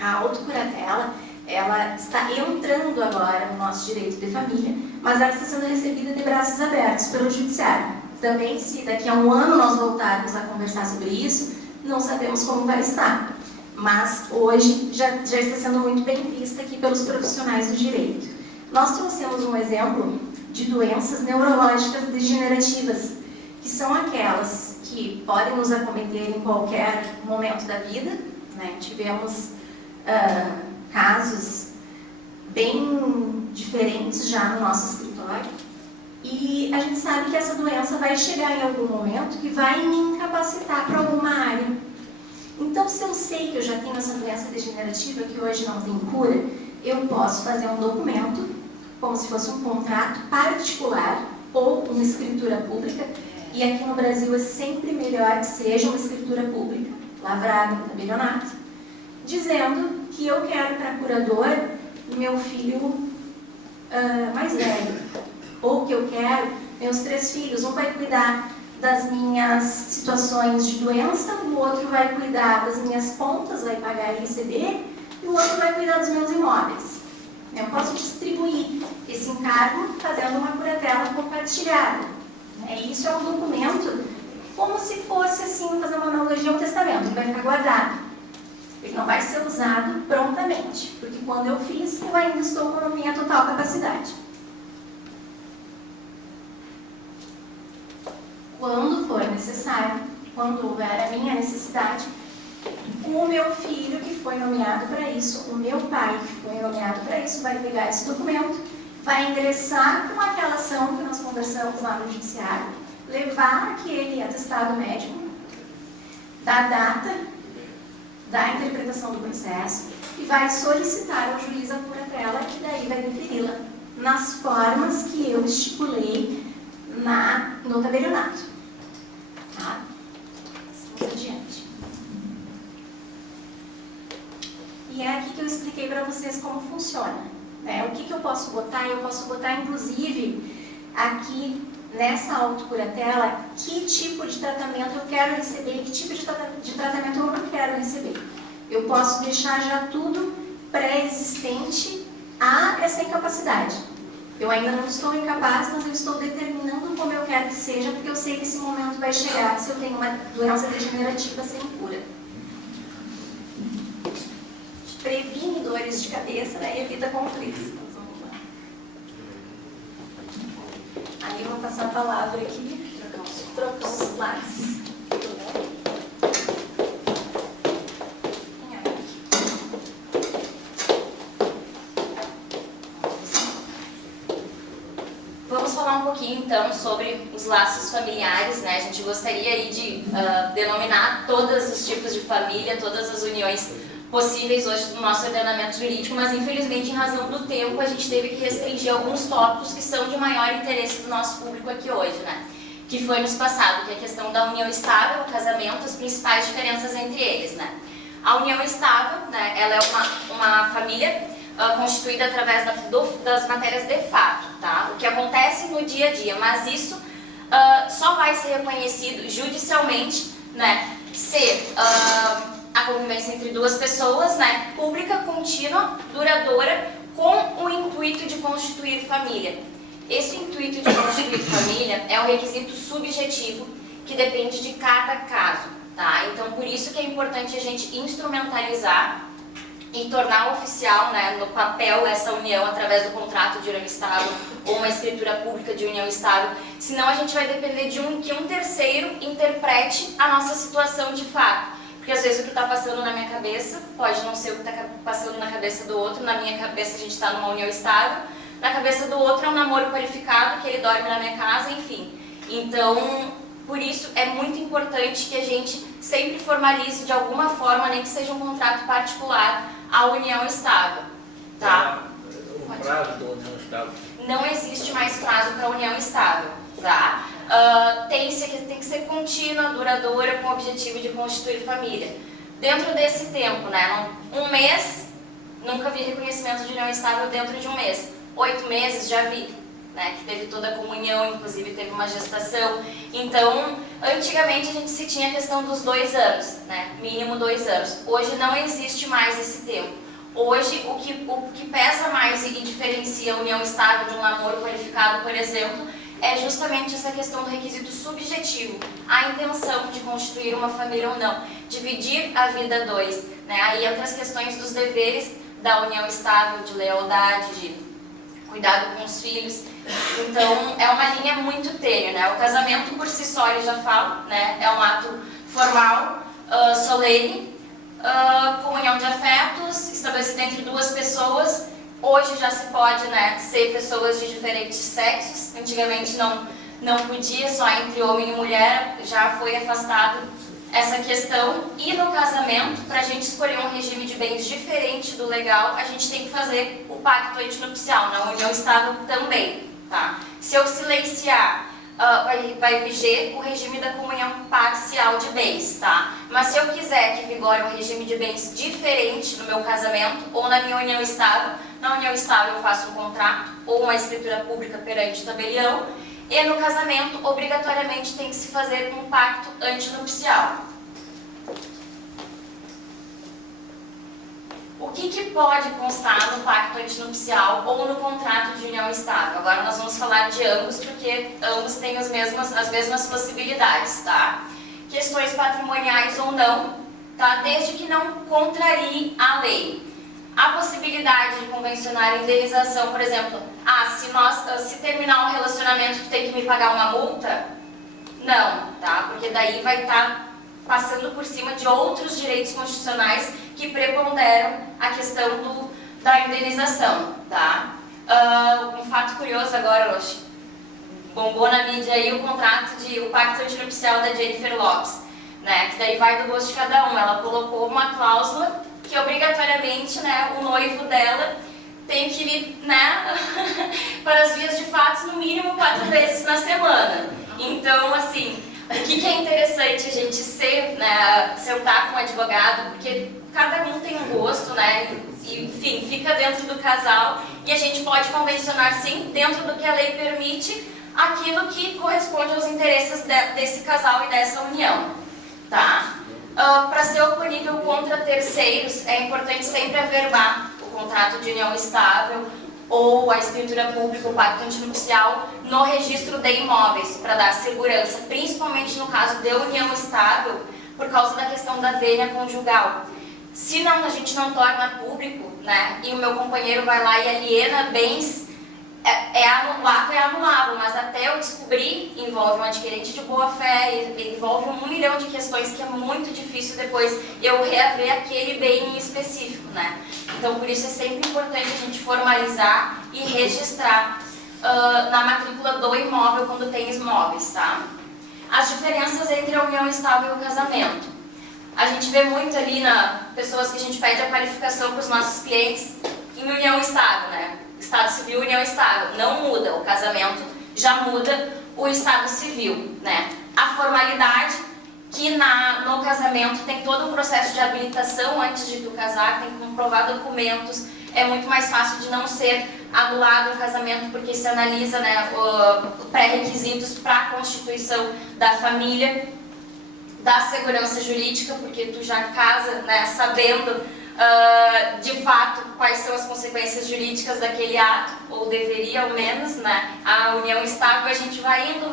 A autocuratela, ela está entrando agora no nosso direito de família, mas ela está sendo recebida de braços abertos pelo judiciário. Também, se daqui a um ano nós voltarmos a conversar sobre isso, não sabemos como vai estar. Mas hoje já está sendo muito bem vista aqui pelos profissionais do direito. Nós trouxemos um exemplo de doenças neurológicas degenerativas, que são aquelas que podem nos acometer em qualquer momento da vida, né? Tivemos casos bem diferentes já no nosso escritório, e a gente sabe que essa doença vai chegar em algum momento que vai me incapacitar para alguma área. Então, se eu sei que eu já tenho essa doença degenerativa que hoje não tem cura, eu posso fazer um documento, como se fosse um contrato particular ou uma escritura pública, e aqui no Brasil é sempre melhor que seja uma escritura pública, lavrada no tabelionato, dizendo que eu quero para curador meu filho mais velho, ou que eu quero meus 3 filhos, um vai cuidar das minhas situações de doença, o outro vai cuidar das minhas contas, vai pagar e receber, e o outro vai cuidar dos meus imóveis. Eu posso distribuir esse encargo fazendo uma curatela compartilhada. Isso é um documento como se fosse, assim, fazer uma analogia ao testamento, ele vai ficar guardado. Ele não vai ser usado prontamente, porque quando eu fiz, eu ainda estou com a minha total capacidade. Quando for necessário, quando houver a minha necessidade, o meu filho que foi nomeado para isso, o meu pai que foi nomeado para isso, vai pegar esse documento, vai ingressar com aquela ação que nós conversamos lá no judiciário, levar aquele atestado médico da data da interpretação do processo e vai solicitar ao juiz a curatela, que daí vai deferi-la nas formas que eu estipulei no tabelionato. Tá? Vamos adiante. E é aqui que eu expliquei para vocês como funciona. O que eu posso botar? Eu posso botar, inclusive, aqui nessa autocuratela, que tipo de tratamento eu quero receber, que tipo de tratamento eu não quero receber. Eu posso deixar já tudo pré-existente a essa incapacidade. Eu ainda não estou incapaz, mas eu estou determinando como eu quero que seja, porque eu sei que esse momento vai chegar se eu tenho uma doença degenerativa sem cura. Previne dores de cabeça, né, e evita conflitos. Então, vamos lá. Aí eu vou passar a palavra aqui, trocamos os lados. Vamos falar um pouquinho então sobre os laços familiares, né? A gente gostaria aí de denominar todos os tipos de família, todas as uniões possíveis hoje no nosso ordenamento jurídico, mas infelizmente em razão do tempo a gente teve que restringir alguns tópicos que são de maior interesse do nosso público aqui hoje, né? Que foi nos passado, que é a questão da união estável, o casamento, as principais diferenças entre eles, né? A união estável, né, ela é uma família constituída através das matérias de fato, tá? O que acontece no dia a dia, mas isso só vai ser reconhecido judicialmente, né, se a convivência entre duas pessoas, né, pública, contínua, duradoura, com o intuito de constituir família. Esse intuito de constituir família é um requisito subjetivo que depende de cada caso, tá? Então, por isso que é importante a gente instrumentalizar e tornar oficial, né, no papel essa união através do contrato de união estável ou uma escritura pública de união estável, senão a gente vai depender de que um terceiro interprete a nossa situação de fato. Porque às vezes o que está passando na minha cabeça pode não ser o que está passando na cabeça do outro. Na minha cabeça a gente está numa união estável, na cabeça do outro é um namoro qualificado, que ele dorme na minha casa, enfim. Então, por isso é muito importante que a gente sempre formalize de alguma forma, nem que seja um contrato particular, a união estável, tá? O prazo da união estável. Não existe mais prazo para união estável, tá? Tem que ser contínua, duradoura, com o objetivo de constituir família. Dentro desse tempo, né? Um mês, nunca vi reconhecimento de união estável dentro de um mês. 8 meses já vi, né? Que teve toda a comunhão, inclusive teve uma gestação. Então, antigamente a gente se tinha a questão dos 2 anos, né? Mínimo 2 anos. Hoje não existe mais esse tempo. Hoje, o que pesa mais e diferencia a união estável de um namoro qualificado, por exemplo, é justamente essa questão do requisito subjetivo, a intenção de constituir uma família ou não, dividir a vida a 2. Né? Aí entra as questões dos deveres da união estável, de lealdade, de cuidado com os filhos. Então, é uma linha muito tênue. Né? O casamento, por si só, ele já fala, né? É um ato formal, solene, comunhão de afetos, estabelecido entre 2 pessoas. Hoje já se pode, né, ser pessoas de diferentes sexos. Antigamente não podia, só entre homem e mulher, já foi afastado essa questão. E no casamento, para a gente escolher um regime de bens diferente do legal, a gente tem que fazer o pacto antinupcial, na união estável também, tá? Se eu silenciar, vai viger o regime da comunhão parcial de bens, tá? Mas se eu quiser que vigore um regime de bens diferente no meu casamento ou na minha união estável, na união estável eu faço um contrato ou uma escritura pública perante o tabelião, e no casamento, obrigatoriamente, tem que se fazer um pacto antinupcial. O que pode constar no pacto antinupcial ou no contrato de união estável? Agora nós vamos falar de ambos, porque ambos têm as mesmas possibilidades, tá? Questões patrimoniais ou não, tá? Desde que não contrarie a lei. A possibilidade de convencionar a indenização, por exemplo, se terminar um relacionamento, tu tem que me pagar uma multa? Não, tá? Porque daí vai estar passando por cima de outros direitos constitucionais que preponderam a questão da indenização, tá? Um fato curioso agora, hoje, bombou na mídia aí o pacto antinupcial da Jennifer Lopes, né? Que daí vai do gosto de cada um. Ela colocou uma cláusula que obrigatoriamente, né, o noivo dela tem que ir, né, para as vias de fato no mínimo 4 vezes na semana. Então, assim, o que é interessante a gente sentar com um advogado, porque cada um tem um gosto, né, e, enfim, fica dentro do casal e a gente pode convencionar, sim, dentro do que a lei permite, aquilo que corresponde aos interesses desse casal e dessa união, tá? Para ser oponível contra terceiros, é importante sempre averbar o contrato de união estável ou a escritura pública, o pacto antinupcial, no registro de imóveis, para dar segurança, principalmente no caso de união estável, por causa da questão da vênia conjugal. Se não, a gente não torna público, né, e o meu companheiro vai lá e aliena bens, o ato é anulável, mas até eu descobrir, envolve um adquirente de boa-fé, envolve 1 milhão de questões que é muito difícil depois eu reaver aquele bem em específico, né? Então, por isso é sempre importante a gente formalizar e registrar na matrícula do imóvel quando tem imóveis, tá? As diferenças entre a união estável e o casamento. A gente vê muito ali pessoas que a gente pede a qualificação para os nossos clientes em união estável, né? Estado civil, união estável, não muda. O casamento já muda o estado civil, né? A formalidade, que no casamento tem todo o processo de habilitação antes de tu casar, tem que comprovar documentos, é muito mais fácil de não ser anulado o casamento, porque se analisa, né, os pré-requisitos para a constituição da família, da segurança jurídica, porque tu já casa, né, sabendo de fato quais são as consequências jurídicas daquele ato, ou deveria ao menos, né? A união estável, a gente vai indo,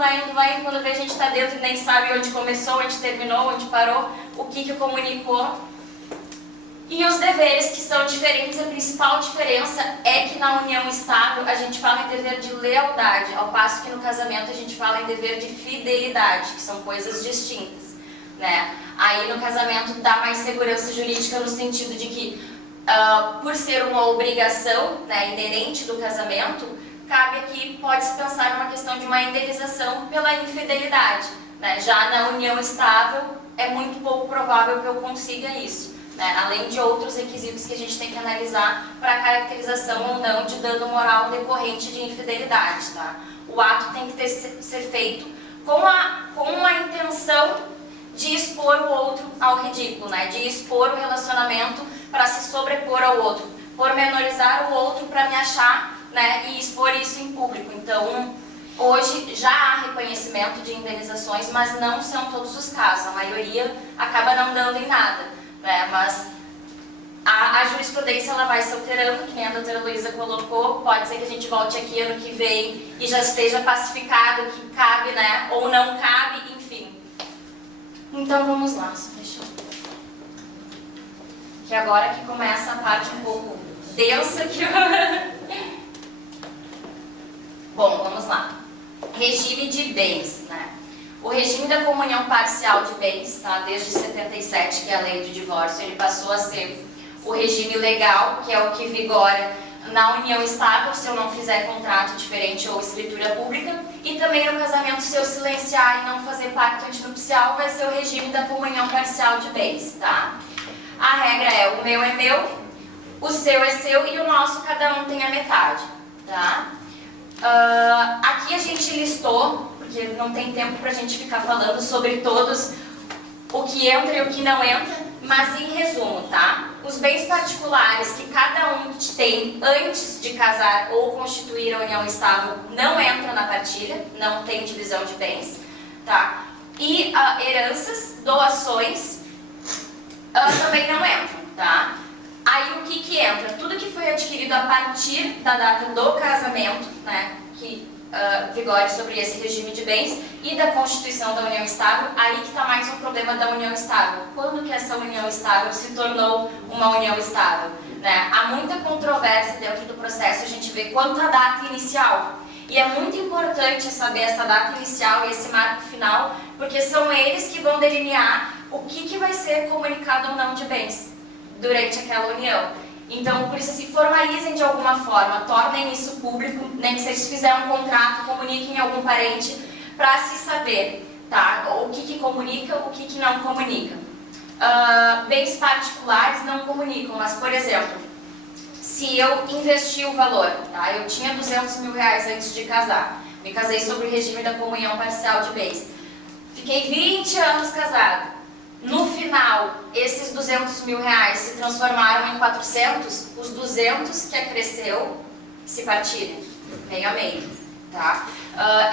quando vê a gente está dentro e nem sabe onde começou, onde terminou, onde parou, o que comunicou. E os deveres que são diferentes, a principal diferença é que na união estável a gente fala em dever de lealdade, ao passo que no casamento a gente fala em dever de fidelidade, que são coisas distintas, né? Aí no casamento dá mais segurança jurídica no sentido de que por ser uma obrigação, né, inerente do casamento, cabe aqui, pode-se pensar numa questão de uma indenização pela infidelidade, né? Já na união estável, é muito pouco provável que eu consiga isso, né? Além de outros requisitos que a gente tem que analisar para a caracterização ou não de dano moral decorrente de infidelidade, tá? O ato tem que ser feito com a intenção de expor o outro ao ridículo, né? De expor o relacionamento para se sobrepor ao outro, pormenorizar o outro para me achar, né? E expor isso em público. Então, hoje já há reconhecimento de indenizações, mas não são todos os casos. A maioria acaba não dando em nada, né? Mas a jurisprudência ela vai se alterando, que nem a doutora Luísa colocou. Pode ser que a gente volte aqui ano que vem e já esteja pacificado que cabe, né? Ou não cabe, enfim. Então vamos lá, deixa eu... Que agora que começa a parte um pouco densa que Bom, vamos lá. Regime de bens, né? O regime da comunhão parcial de bens, tá? Desde 77, que é a lei do divórcio, ele passou a ser o regime legal, que é o que vigora na união estável, se eu não fizer contrato diferente ou escritura pública, e também no casamento, se eu silenciar e não fazer pacto antinupcial, vai ser o regime da comunhão parcial de bens, tá? A regra é: o meu é meu, o seu é seu e o nosso cada um tem a metade, tá? Aqui a gente listou, porque não tem tempo pra gente ficar falando sobre todos, o que entra e o que não entra, mas em resumo, tá? Os bens particulares que cada um tem antes de casar ou constituir a união estável não entram na partilha, não tem divisão de bens, tá? E heranças, doações, também não entram, tá? Aí o que entra? Tudo que foi adquirido a partir da data do casamento, né, que vigore sobre esse regime de bens, e da constituição da união estável. Aí que está mais um problema da união estável. Quando que essa união estável se tornou uma união estável, né? Há muita controvérsia dentro do processo, a gente vê quanto à data inicial. E é muito importante saber essa data inicial e esse marco final, porque são eles que vão delinear o que vai ser comunicado ou não de bens durante aquela união. Então, por isso, se formalizem de alguma forma, tornem isso público, nem que vocês fizerem um contrato, comuniquem algum parente, para se saber, tá? O que comunica, o que não comunica. Bens particulares não comunicam, mas, por exemplo, se eu investi o valor, tá? Eu tinha 200 mil reais antes de casar, me casei sobre o regime da comunhão parcial de bens, fiquei 20 anos casada. No final, esses 200 mil reais se transformaram em 400, os 200 que acresceu se partilham, vem a meio, tá?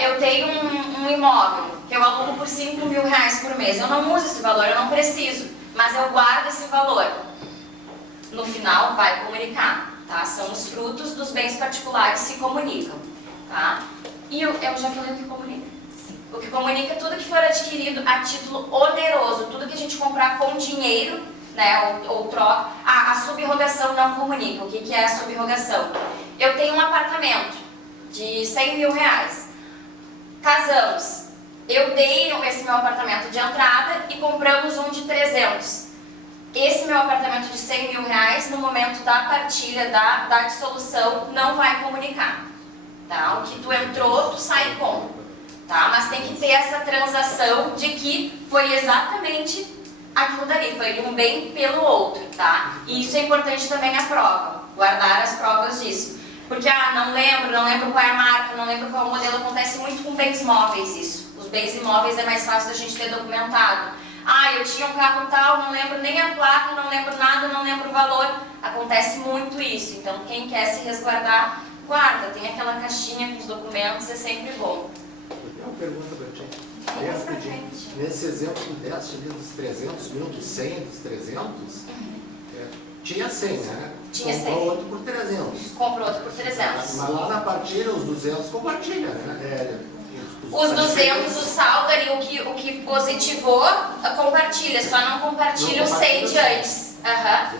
Eu tenho um imóvel que eu alugo por 5 mil reais por mês, eu não uso esse valor, eu não preciso, mas eu guardo esse valor. No final, vai comunicar, tá? São os frutos dos bens particulares que se comunicam, tá? E eu já falei o que comunica. O que comunica tudo que for adquirido a título oneroso, tudo que a gente comprar com dinheiro, né, ou troca. A subrogação não comunica. O que é a subrogação? Eu tenho um apartamento de 100 mil reais. Casamos. Eu dei esse meu apartamento de entrada e compramos um de 300. Esse meu apartamento de 100 mil reais, no momento da partilha, da dissolução, não vai comunicar. Tá? O que tu entrou, tu sai com. Tá? Mas tem que ter essa transação de que foi exatamente aquilo dali, foi um bem pelo outro, tá? E isso é importante também a prova, guardar as provas disso. Porque, não lembro qual é a marca, não lembro qual é o modelo, acontece muito com bens móveis isso. Os bens imóveis é mais fácil da gente ter documentado. Eu tinha um carro tal, não lembro nem a placa, não lembro nada, não lembro o valor. Acontece muito isso, então quem quer se resguardar, guarda, tem aquela caixinha com os documentos, é sempre bom. Eu tenho uma pergunta para ti. Nesse exemplo que deste ali dos 300 mil, dos 100, dos 300, tinha 100, né? Tinha 100. Comprou outro por 300. Comprou outro por 300. Mas lá na partilha, os 200 compartilha, né? Os 200, o saldo ali, o que positivou, compartilha. Só não compartilha o 100 de antes.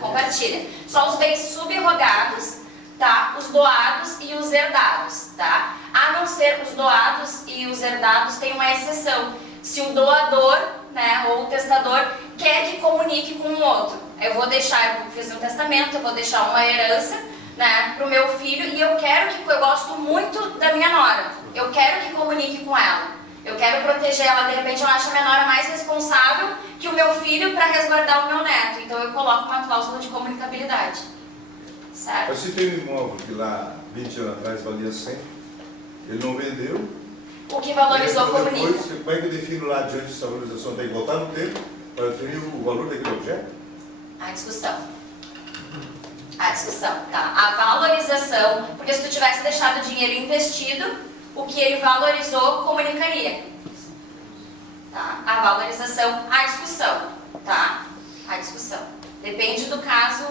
Compartilha. Só os bens subrogados, tá? Os doados e os herdados, tá? A não ser os doados e os herdados, tem uma exceção. Se o doador, né, ou o testador quer que comunique comunique com o outro. Eu vou deixar, eu fiz um testamento, eu vou deixar uma herança, né, para o meu filho, e eu gosto muito da minha nora, eu quero que comunique com ela, eu quero proteger ela, de repente eu acho a minha nora mais responsável que o meu filho para resguardar o meu neto, então eu coloco uma cláusula de comunicabilidade, certo? Mas se tem um imóvel que lá 20 anos atrás valia 100, ele não vendeu, O que valorizou depois, comunica. como é que eu defino lá diante dessa valorização? Tem que voltar no tempo para definir o valor daquele objeto? A discussão. A discussão, tá? A valorização, porque se tu tivesse deixado o dinheiro investido, o que ele valorizou comunicaria. Tá? A valorização, a discussão, tá? A discussão. Depende do caso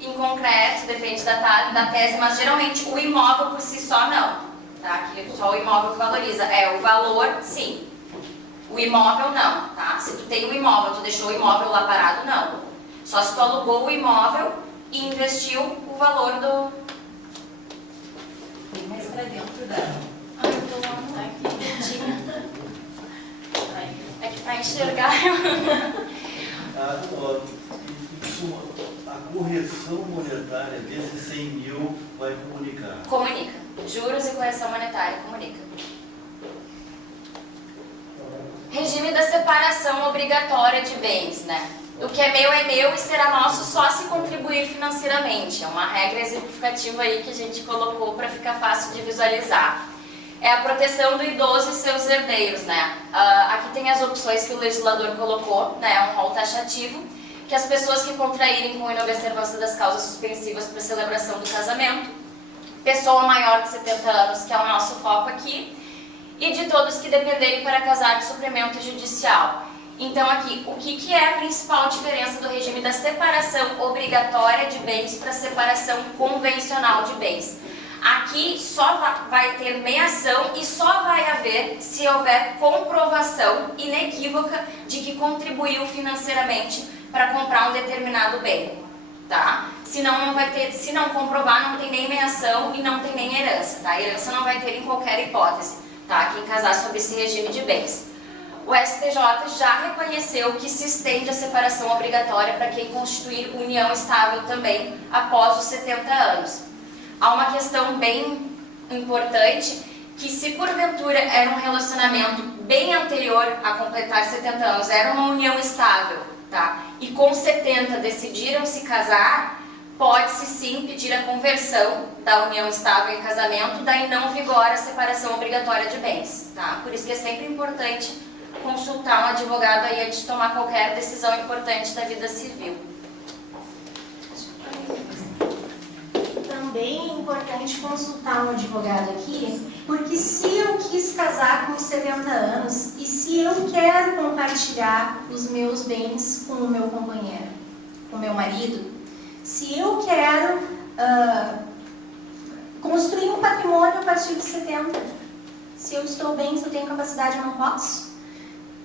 em concreto, depende da tese, mas geralmente o imóvel por si só não. Tá? Que só o imóvel que valoriza. É o valor, sim. O imóvel não, tá? Se tu tem um imóvel, tu deixou o imóvel lá parado, não. Só se tu alugou o imóvel e investiu o valor do... Bem mais pra dentro da... Ai, eu tô aqui, quietinha. É que pra enxergar... A correção monetária desses 100 mil vai comunicar. Comunica. Juros e correção monetária, comunica. Regime da separação obrigatória de bens, né? O que é meu e será nosso só se contribuir financeiramente. É uma regra exemplificativa aí que a gente colocou para ficar fácil de visualizar. É a proteção do idoso e seus herdeiros, né? Aqui tem as opções que o legislador colocou, né? Um rol taxativo, que as pessoas que contraírem com inobservância das causas suspensivas para celebração do casamento, pessoa maior de 70 anos, que é o nosso foco aqui, e de todos que dependerem para casar de suplemento judicial. Então aqui, o que é a principal diferença do regime da separação obrigatória de bens para a separação convencional de bens? Aqui só vai ter meação e só vai haver se houver comprovação inequívoca de que contribuiu financeiramente para comprar um determinado bem, tá? Senão não vai ter, se não comprovar, não tem nem meação e não tem nem herança, tá? A herança não vai ter em qualquer hipótese, tá? Quem casar sob esse regime de bens. O STJ já reconheceu que se estende a separação obrigatória para quem constituir união estável também após os 70 anos. Há uma questão bem importante, que se porventura era um relacionamento bem anterior a completar 70 anos, era uma união estável, tá? E com 70 decidiram se casar, pode-se sim pedir a conversão da união estável em casamento, daí não vigora a separação obrigatória de bens, tá? Por isso que é sempre importante consultar um advogado aí antes de tomar qualquer decisão importante da vida civil. Também é importante consultar um advogado aqui, porque se eu quis casar com 70 anos e se eu quero compartilhar os meus bens com o meu companheiro, com o meu marido, se eu quero construir um patrimônio a partir dos 70, se eu estou bem, se eu tenho capacidade, eu não posso.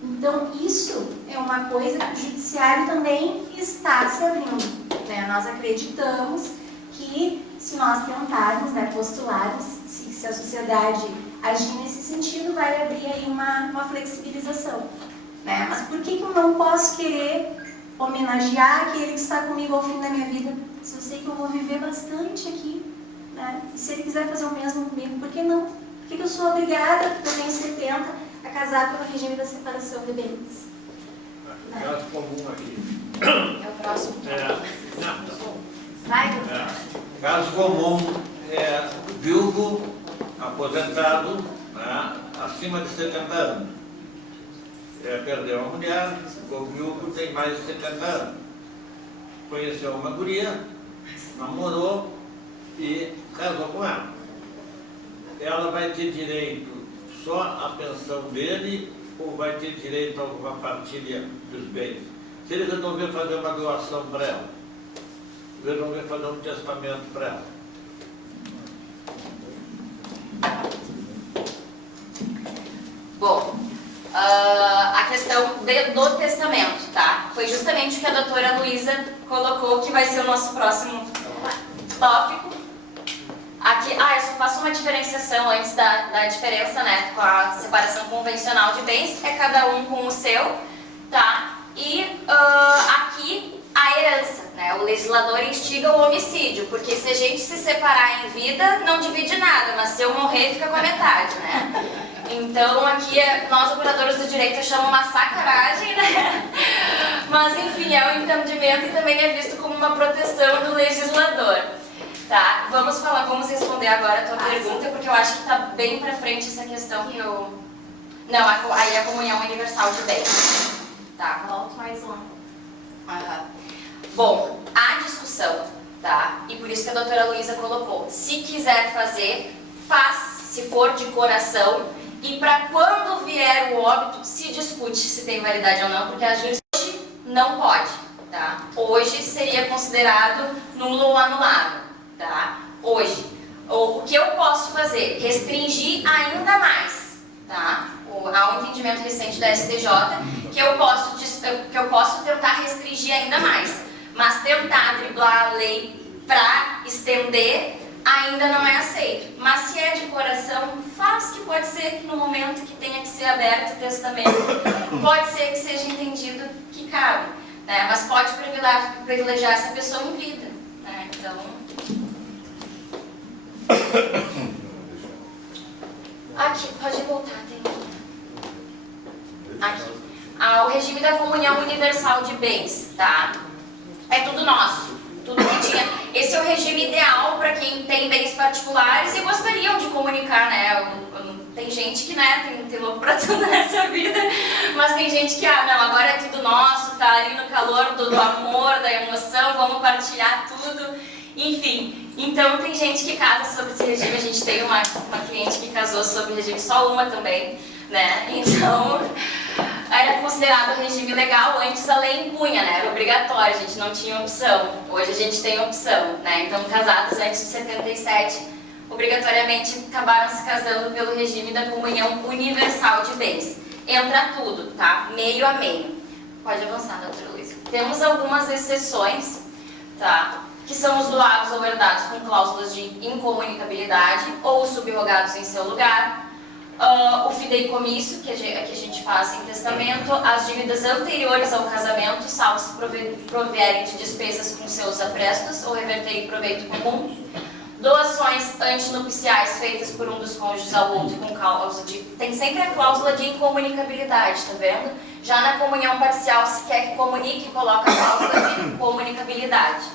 Então, isso é uma coisa que o judiciário também está se abrindo, né? Nós acreditamos que se nós tentarmos, né, postularmos, se a sociedade agir nesse sentido, vai abrir aí uma flexibilização, né? Mas por que eu não posso querer homenagear aquele que está comigo ao fim da minha vida, se eu sei que eu vou viver bastante aqui, né? E se ele quiser fazer o mesmo comigo, por que não? Por que eu sou obrigada, porque eu tenho 70, a casar pelo regime da separação de bens? Caso comum aqui. É o próximo. Vai, Caso comum, viúvo, aposentado, né, acima de 70 anos. Perdeu uma mulher, ficou viúvo, tem mais de 70 anos. Conheceu uma guria, namorou e casou com ela. Ela vai ter direito só à pensão dele ou vai ter direito a alguma partilha dos bens? Se ele resolver fazer uma doação para ela, resolver fazer um testamento para ela. Bom, a questão do testamento, tá? Foi justamente o que a doutora Luísa colocou, que vai ser o nosso próximo tópico. Aqui, eu só faço uma diferenciação antes da diferença, né, com a separação convencional de bens, é cada um com o seu, tá? E aqui diga o homicídio, porque se a gente se separar em vida, não divide nada, mas se eu morrer, fica com a metade, né? Então aqui nós, operadores do direito, achamos uma sacanagem, né? Mas enfim, é um entendimento e também é visto como uma proteção do legislador. Tá, vamos responder agora a tua pergunta, porque eu acho que está bem pra frente essa questão que eu... Não, aí a comunhão universal de bens. Tá. Volto mais um. Bom, a discussão, tá? E por isso que a doutora Luísa colocou. Se quiser fazer, faz, se for de coração, e para quando vier o óbito, se discute se tem validade ou não, porque a jurisdição hoje não pode, tá? Hoje seria considerado nulo ou anulado, tá? Hoje. O que eu posso fazer? Restringir ainda mais, tá? Há um entendimento recente da STJ que eu posso tentar restringir ainda mais, mas tentar driblar a lei para estender ainda não é aceito. Mas se é de coração, faz, que pode ser que no momento que tenha que ser aberto o testamento, pode ser que seja entendido que cabe, né? Mas pode privilegiar essa pessoa em vida, né? Então... Aqui, pode voltar, tem aqui. O regime da comunhão universal de bens, tá? É tudo nosso, tudo que tinha. Esse é o regime ideal para quem tem bens particulares e gostariam de comunicar, né? Tem gente que, né, tem louco pra tudo nessa vida, mas tem gente que, não, agora é tudo nosso, tá ali no calor do amor, da emoção, vamos partilhar tudo, enfim. Então tem gente que casa sobre esse regime, a gente tem uma cliente que casou sobre o regime, só uma também, né? Então... era considerado regime legal, antes a lei impunha, né? Era obrigatório, a gente não tinha opção. Hoje a gente tem opção, né? Então, casados antes de 77, obrigatoriamente acabaram se casando pelo regime da comunhão universal de bens. Entra tudo, tá? Meio a meio. Pode avançar, doutora Luísa. Temos algumas exceções, tá? Que são os doados ou herdados com cláusulas de incomunicabilidade ou subrogados em seu lugar. O fideicomisso, que a gente faz em testamento, as dívidas anteriores ao casamento, salvo se provierem de despesas com seus aprestos ou reverterem proveito comum, doações antinupciais feitas por um dos cônjuges ao outro com cláusula de... Tem sempre a cláusula de incomunicabilidade, tá vendo? Já na comunhão parcial, se quer que comunique, coloca a cláusula de incomunicabilidade.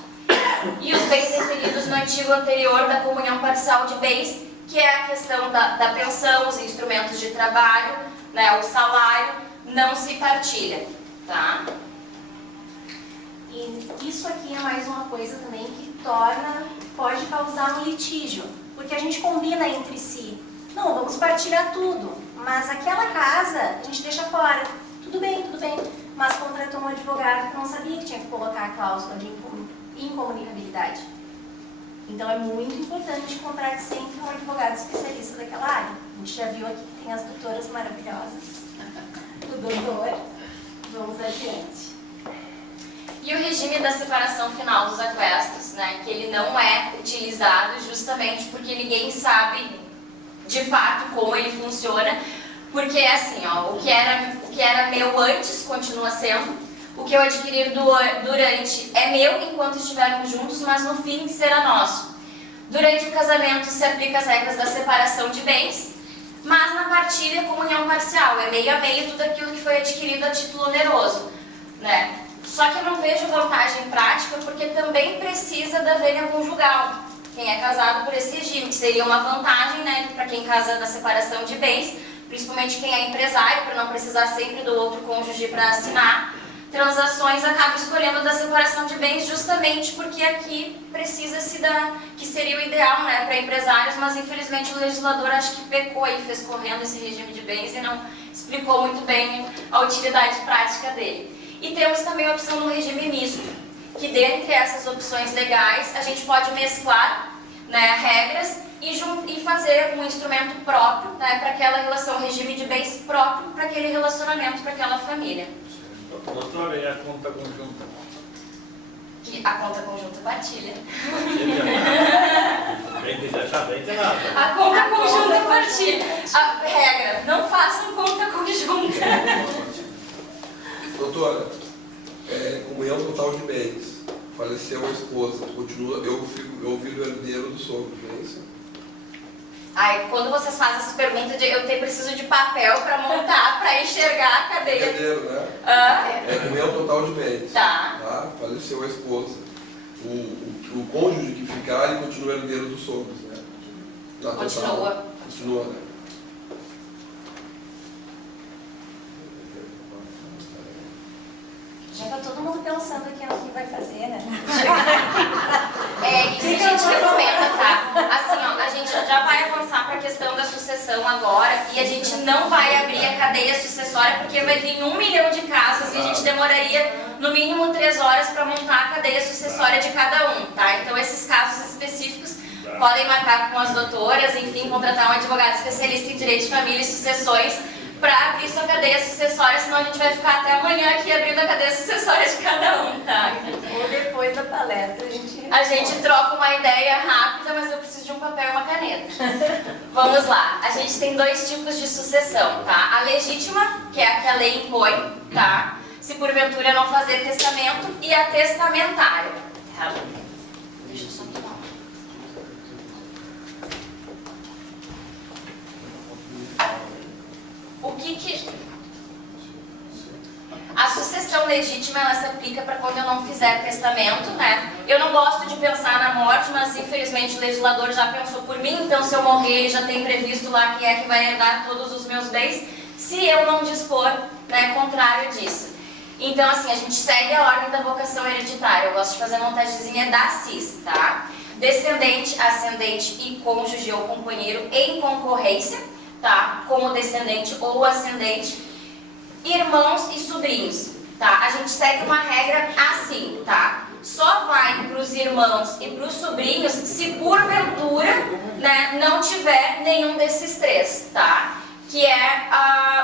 E os bens referidos no artigo anterior da comunhão parcial de bens, que é a questão da pensão, os instrumentos de trabalho, né, o salário, não se partilha, tá? E isso aqui é mais uma coisa também que pode causar um litígio, porque a gente combina entre si. Não, vamos partilhar tudo, mas aquela casa a gente deixa fora. Tudo bem, mas contratou um advogado que não sabia que tinha que colocar a cláusula de incomunicabilidade. Então é muito importante comprar sempre um advogado especialista daquela área. A gente já viu aqui que tem as doutoras maravilhosas. O doutor. Vamos adiante. E o regime da separação final dos aquestos, né? Que ele não é utilizado justamente porque ninguém sabe de fato como ele funciona. Porque é assim, ó, o que era meu antes continua sendo. O que eu adquirir durante é meu enquanto estivermos juntos, mas no fim será nosso. Durante o casamento se aplica as regras da separação de bens, mas na partilha comunhão parcial, é meio a meio tudo aquilo que foi adquirido a título oneroso, né? Só que eu não vejo vantagem prática porque também precisa da vênia conjugal, quem é casado por esse regime, que seria uma vantagem, né, para quem casa na separação de bens, principalmente quem é empresário, para não precisar sempre do outro cônjuge para assinar. Transações acaba escolhendo da separação de bens justamente porque aqui precisa-se que seria o ideal, né, para empresários, mas infelizmente o legislador acho que pecou e fez correndo esse regime de bens e não explicou muito bem a utilidade prática dele. E temos também a opção do regime misto, que dentre essas opções legais a gente pode mesclar, né, regras e fazer um instrumento próprio, né, para aquela relação, regime de bens próprio para aquele relacionamento, para aquela família. Doutora, e a conta conjunta? A conta conjunta partilha. Bem que já bem que nada. A conta conjunta partilha. A regra, não façam conta conjunta. Doutora, comunhão total de bens. faleceu a esposa, continua, eu viro herdeiro do sogro, é isso? Aí, quando vocês fazem essa pergunta, eu preciso de papel para montar, para enxergar a cadeia. Herdeiro, né? É com o total de bens. Tá. Faleceu a esposa. O cônjuge que ficar, ele continua herdeiro dos sogros, né? Continua, né? Já tá todo mundo pensando aqui no que vai fazer, né? Isso a gente recomenda, tá? Assim, ó, a gente já vai avançar para a questão da sucessão agora e a gente não vai abrir a cadeia sucessória porque vai vir 1 milhão de casos e a gente demoraria no mínimo 3 horas para montar a cadeia sucessória de cada um, tá? Então esses casos específicos podem marcar com as doutoras, enfim, contratar um advogado especialista em direito de família e sucessões para abrir sua cadeia sucessória, senão a gente vai ficar até amanhã aqui abrindo a cadeia sucessória de cada um, tá? Ou depois da palestra a gente troca uma ideia rápida, mas eu preciso de um papel e uma caneta. Vamos lá, a gente tem 2 tipos de sucessão, tá? A legítima, que é a que a lei impõe, tá? Se porventura não fazer testamento, e a testamentária. Tá? Deixa eu só tomar. A sucessão legítima, ela se aplica para quando eu não fizer testamento, né? Eu não gosto de pensar na morte, mas infelizmente o legislador já pensou por mim, então se eu morrer ele já tem previsto lá quem é que vai herdar todos os meus bens, se eu não dispor, né, contrário disso. Então assim, a gente segue a ordem da vocação hereditária, eu gosto de fazer a montagemzinha da CIS, tá? Descendente, ascendente e cônjuge ou companheiro em concorrência, tá? Como descendente ou ascendente, irmãos e sobrinhos, tá? A gente segue uma regra assim, tá? Só vai para os irmãos e para os sobrinhos se porventura, né, não tiver nenhum desses 3, tá? Que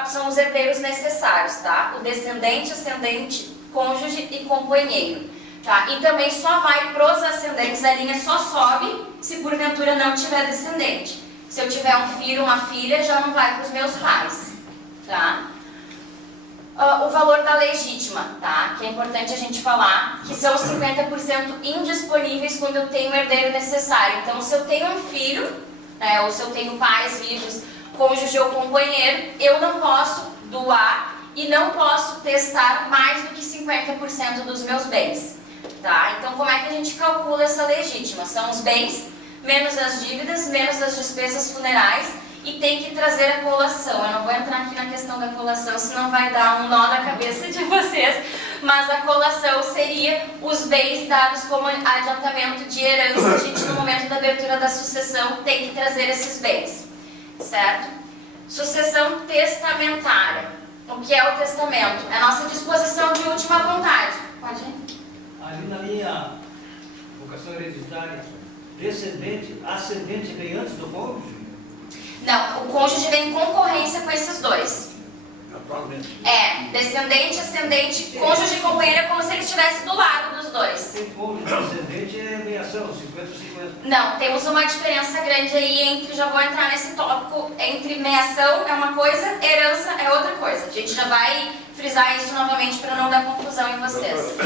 são os herdeiros necessários, tá? O descendente, ascendente, cônjuge e companheiro, tá? E também só vai para os ascendentes, a linha só sobe se porventura não tiver descendente. Se eu tiver um filho, uma filha, já não vai para os meus pais, tá? O valor da legítima, tá? Que é importante a gente falar, que são os 50% indisponíveis quando eu tenho o herdeiro necessário. Então, se eu tenho um filho, ou se eu tenho pais vivos, cônjuge ou companheiro, eu não posso doar e não posso testar mais do que 50% dos meus bens, tá? Então, como é que a gente calcula essa legítima? São os bens, menos as dívidas, menos as despesas funerais, e tem que trazer a colação. Eu não vou entrar aqui na questão da colação, senão vai dar um nó na cabeça de vocês, mas a colação seria os bens dados como adiantamento de herança. A gente, no momento da abertura da sucessão, tem que trazer esses bens, certo? Sucessão testamentária. O que é o testamento? É a nossa disposição de última vontade. Pode ir? Ali na minha vocação hereditária, descendente, ascendente vem antes do cônjuge? Não, o cônjuge vem em concorrência com esses 2. Atualmente. Descendente, ascendente, cônjuge e companheiro é como se ele estivesse do lado dos 2. Tem cônjuge, ascendente é meiação, 50-50. Não, temos uma diferença grande aí entre, já vou entrar nesse tópico, entre meiação é uma coisa, herança é outra coisa. A gente já vai frisar isso novamente para não dar confusão em vocês.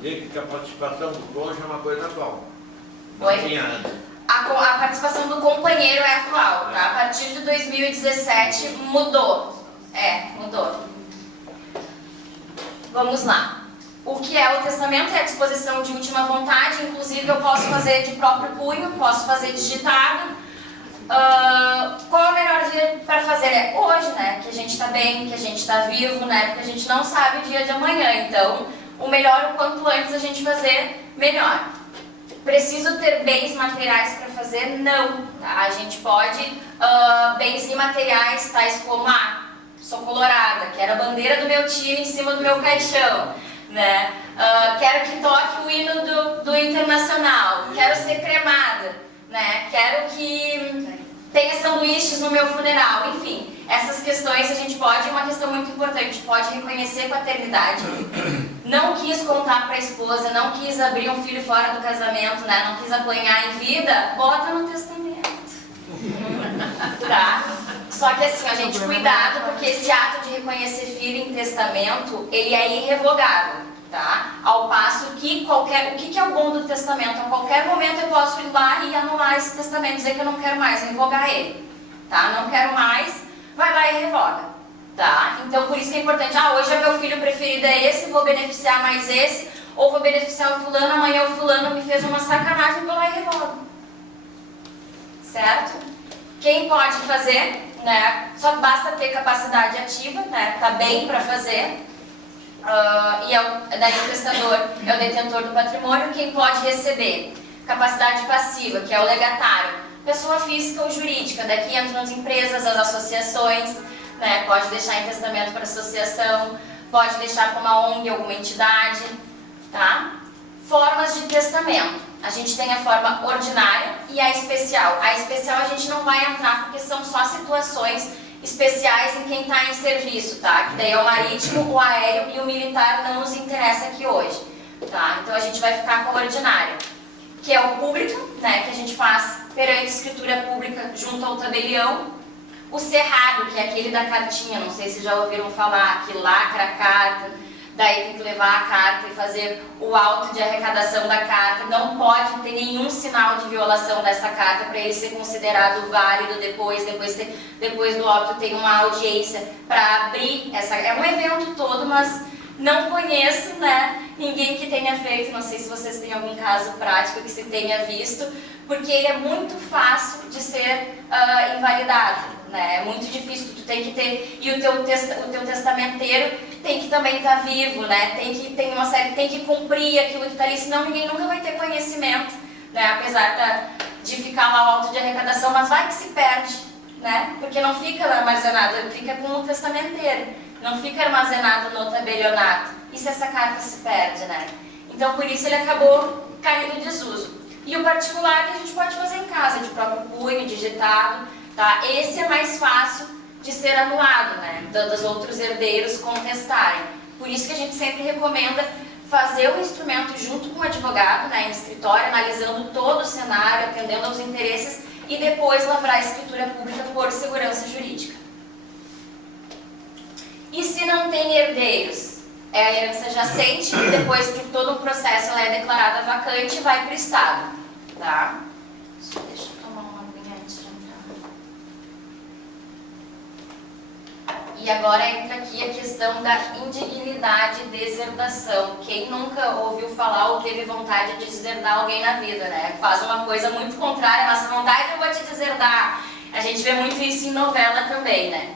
Diz que a participação do cônjuge é uma coisa atual. Oi? Não tinha antes. A participação do companheiro é atual, tá? A partir de 2017 mudou. Mudou. Vamos lá. O que é o testamento? É a disposição de última vontade, inclusive eu posso fazer de próprio punho, posso fazer digitado. Qual é o melhor dia para fazer? É hoje, né? Que a gente está bem, que a gente está vivo, né? Porque a gente não sabe o dia de amanhã, então o melhor, o quanto antes a gente fazer, melhor. Preciso ter bens materiais para fazer? Não. Tá? A gente pode, bens imateriais, tais como, sou colorada, quero a bandeira do meu time em cima do meu caixão, né? Quero que toque o hino do Internacional, quero ser cremada, né? Quero que tenha sanduíches no meu funeral, enfim. Essas questões a gente pode, uma questão muito importante, pode reconhecer paternidade. Não quis contar para a esposa, não quis abrir um filho fora do casamento, né? Não quis apanhar em vida, bota no testamento. Tá? Só que assim, a gente, cuidado, porque esse ato de reconhecer filho em testamento, ele é irrevogável, tá? Ao passo que o que é o bom do testamento? A qualquer momento eu posso ir lá e anular esse testamento, dizer que eu não quero mais, revogar ele, tá? Não quero mais, vai lá e revoga, tá? Então por isso que é importante, hoje é meu filho preferido é esse, vou beneficiar mais esse, ou vou beneficiar o fulano, amanhã o fulano me fez uma sacanagem, vou lá e revogo. Certo? Quem pode fazer, né? Só basta ter capacidade ativa, né? Tá bem para fazer. Daí o testador é o detentor do patrimônio. Quem pode receber? Capacidade passiva, que é o legatário. Pessoa física ou jurídica, daqui entram as empresas, as associações, né? Pode deixar em testamento para associação, pode deixar para uma ONG, alguma entidade, tá? Formas de testamento. A gente tem a forma ordinária e a especial. A especial a gente não vai entrar porque são só situações especiais em quem está em serviço, tá? Que daí é o marítimo, o aéreo e o militar não nos interessa aqui hoje, tá? Então a gente vai ficar com o ordinário, que é o público, né? Que a gente faz perante escritura pública junto ao tabelião. O cerrado, que é aquele da cartinha, não sei se já ouviram falar, que lacra a carta, daí tem que levar a carta e fazer o auto de arrecadação da carta. Não pode ter nenhum sinal de violação dessa carta para ele ser considerado válido depois do óbito tem uma audiência para abrir essa. É um evento todo, mas não conheço, né, ninguém que tenha feito, não sei se vocês têm algum caso prático que se tenha visto, porque ele é muito fácil de ser invalidado, né? É muito difícil, tu tem que ter, e o teu testamenteiro tem que também estar vivo, né? Tem que cumprir aquilo que está ali, senão ninguém nunca vai ter conhecimento, né? Apesar de ficar lá o auto de arrecadação, mas vai que se perde, né? Porque não fica armazenado, fica com o testamenteiro, não fica armazenado no tabelionato. E se essa carta se perde, né? Então por isso ele acabou caindo em desuso. E o particular que a gente pode fazer em casa, de próprio punho, digitado, tá? Esse é mais fácil de ser anulado, né? Dos outros herdeiros contestarem. Por isso que a gente sempre recomenda fazer o instrumento junto com o advogado, né, em escritório, analisando todo o cenário, atendendo aos interesses e depois lavrar a escritura pública por segurança jurídica. E se não tem herdeiros? É a herança jacente e depois de todo o processo ela é declarada vacante e vai para o Estado, tá? Só deixa eu tomar uma aguinha antes de entrar. E agora entra aqui a questão da indignidade e deserdação. Quem nunca ouviu falar ou teve vontade de deserdar alguém na vida, né? Faz uma coisa muito contrária à nossa vontade, eu vou te deserdar. A gente vê muito isso em novela também, né?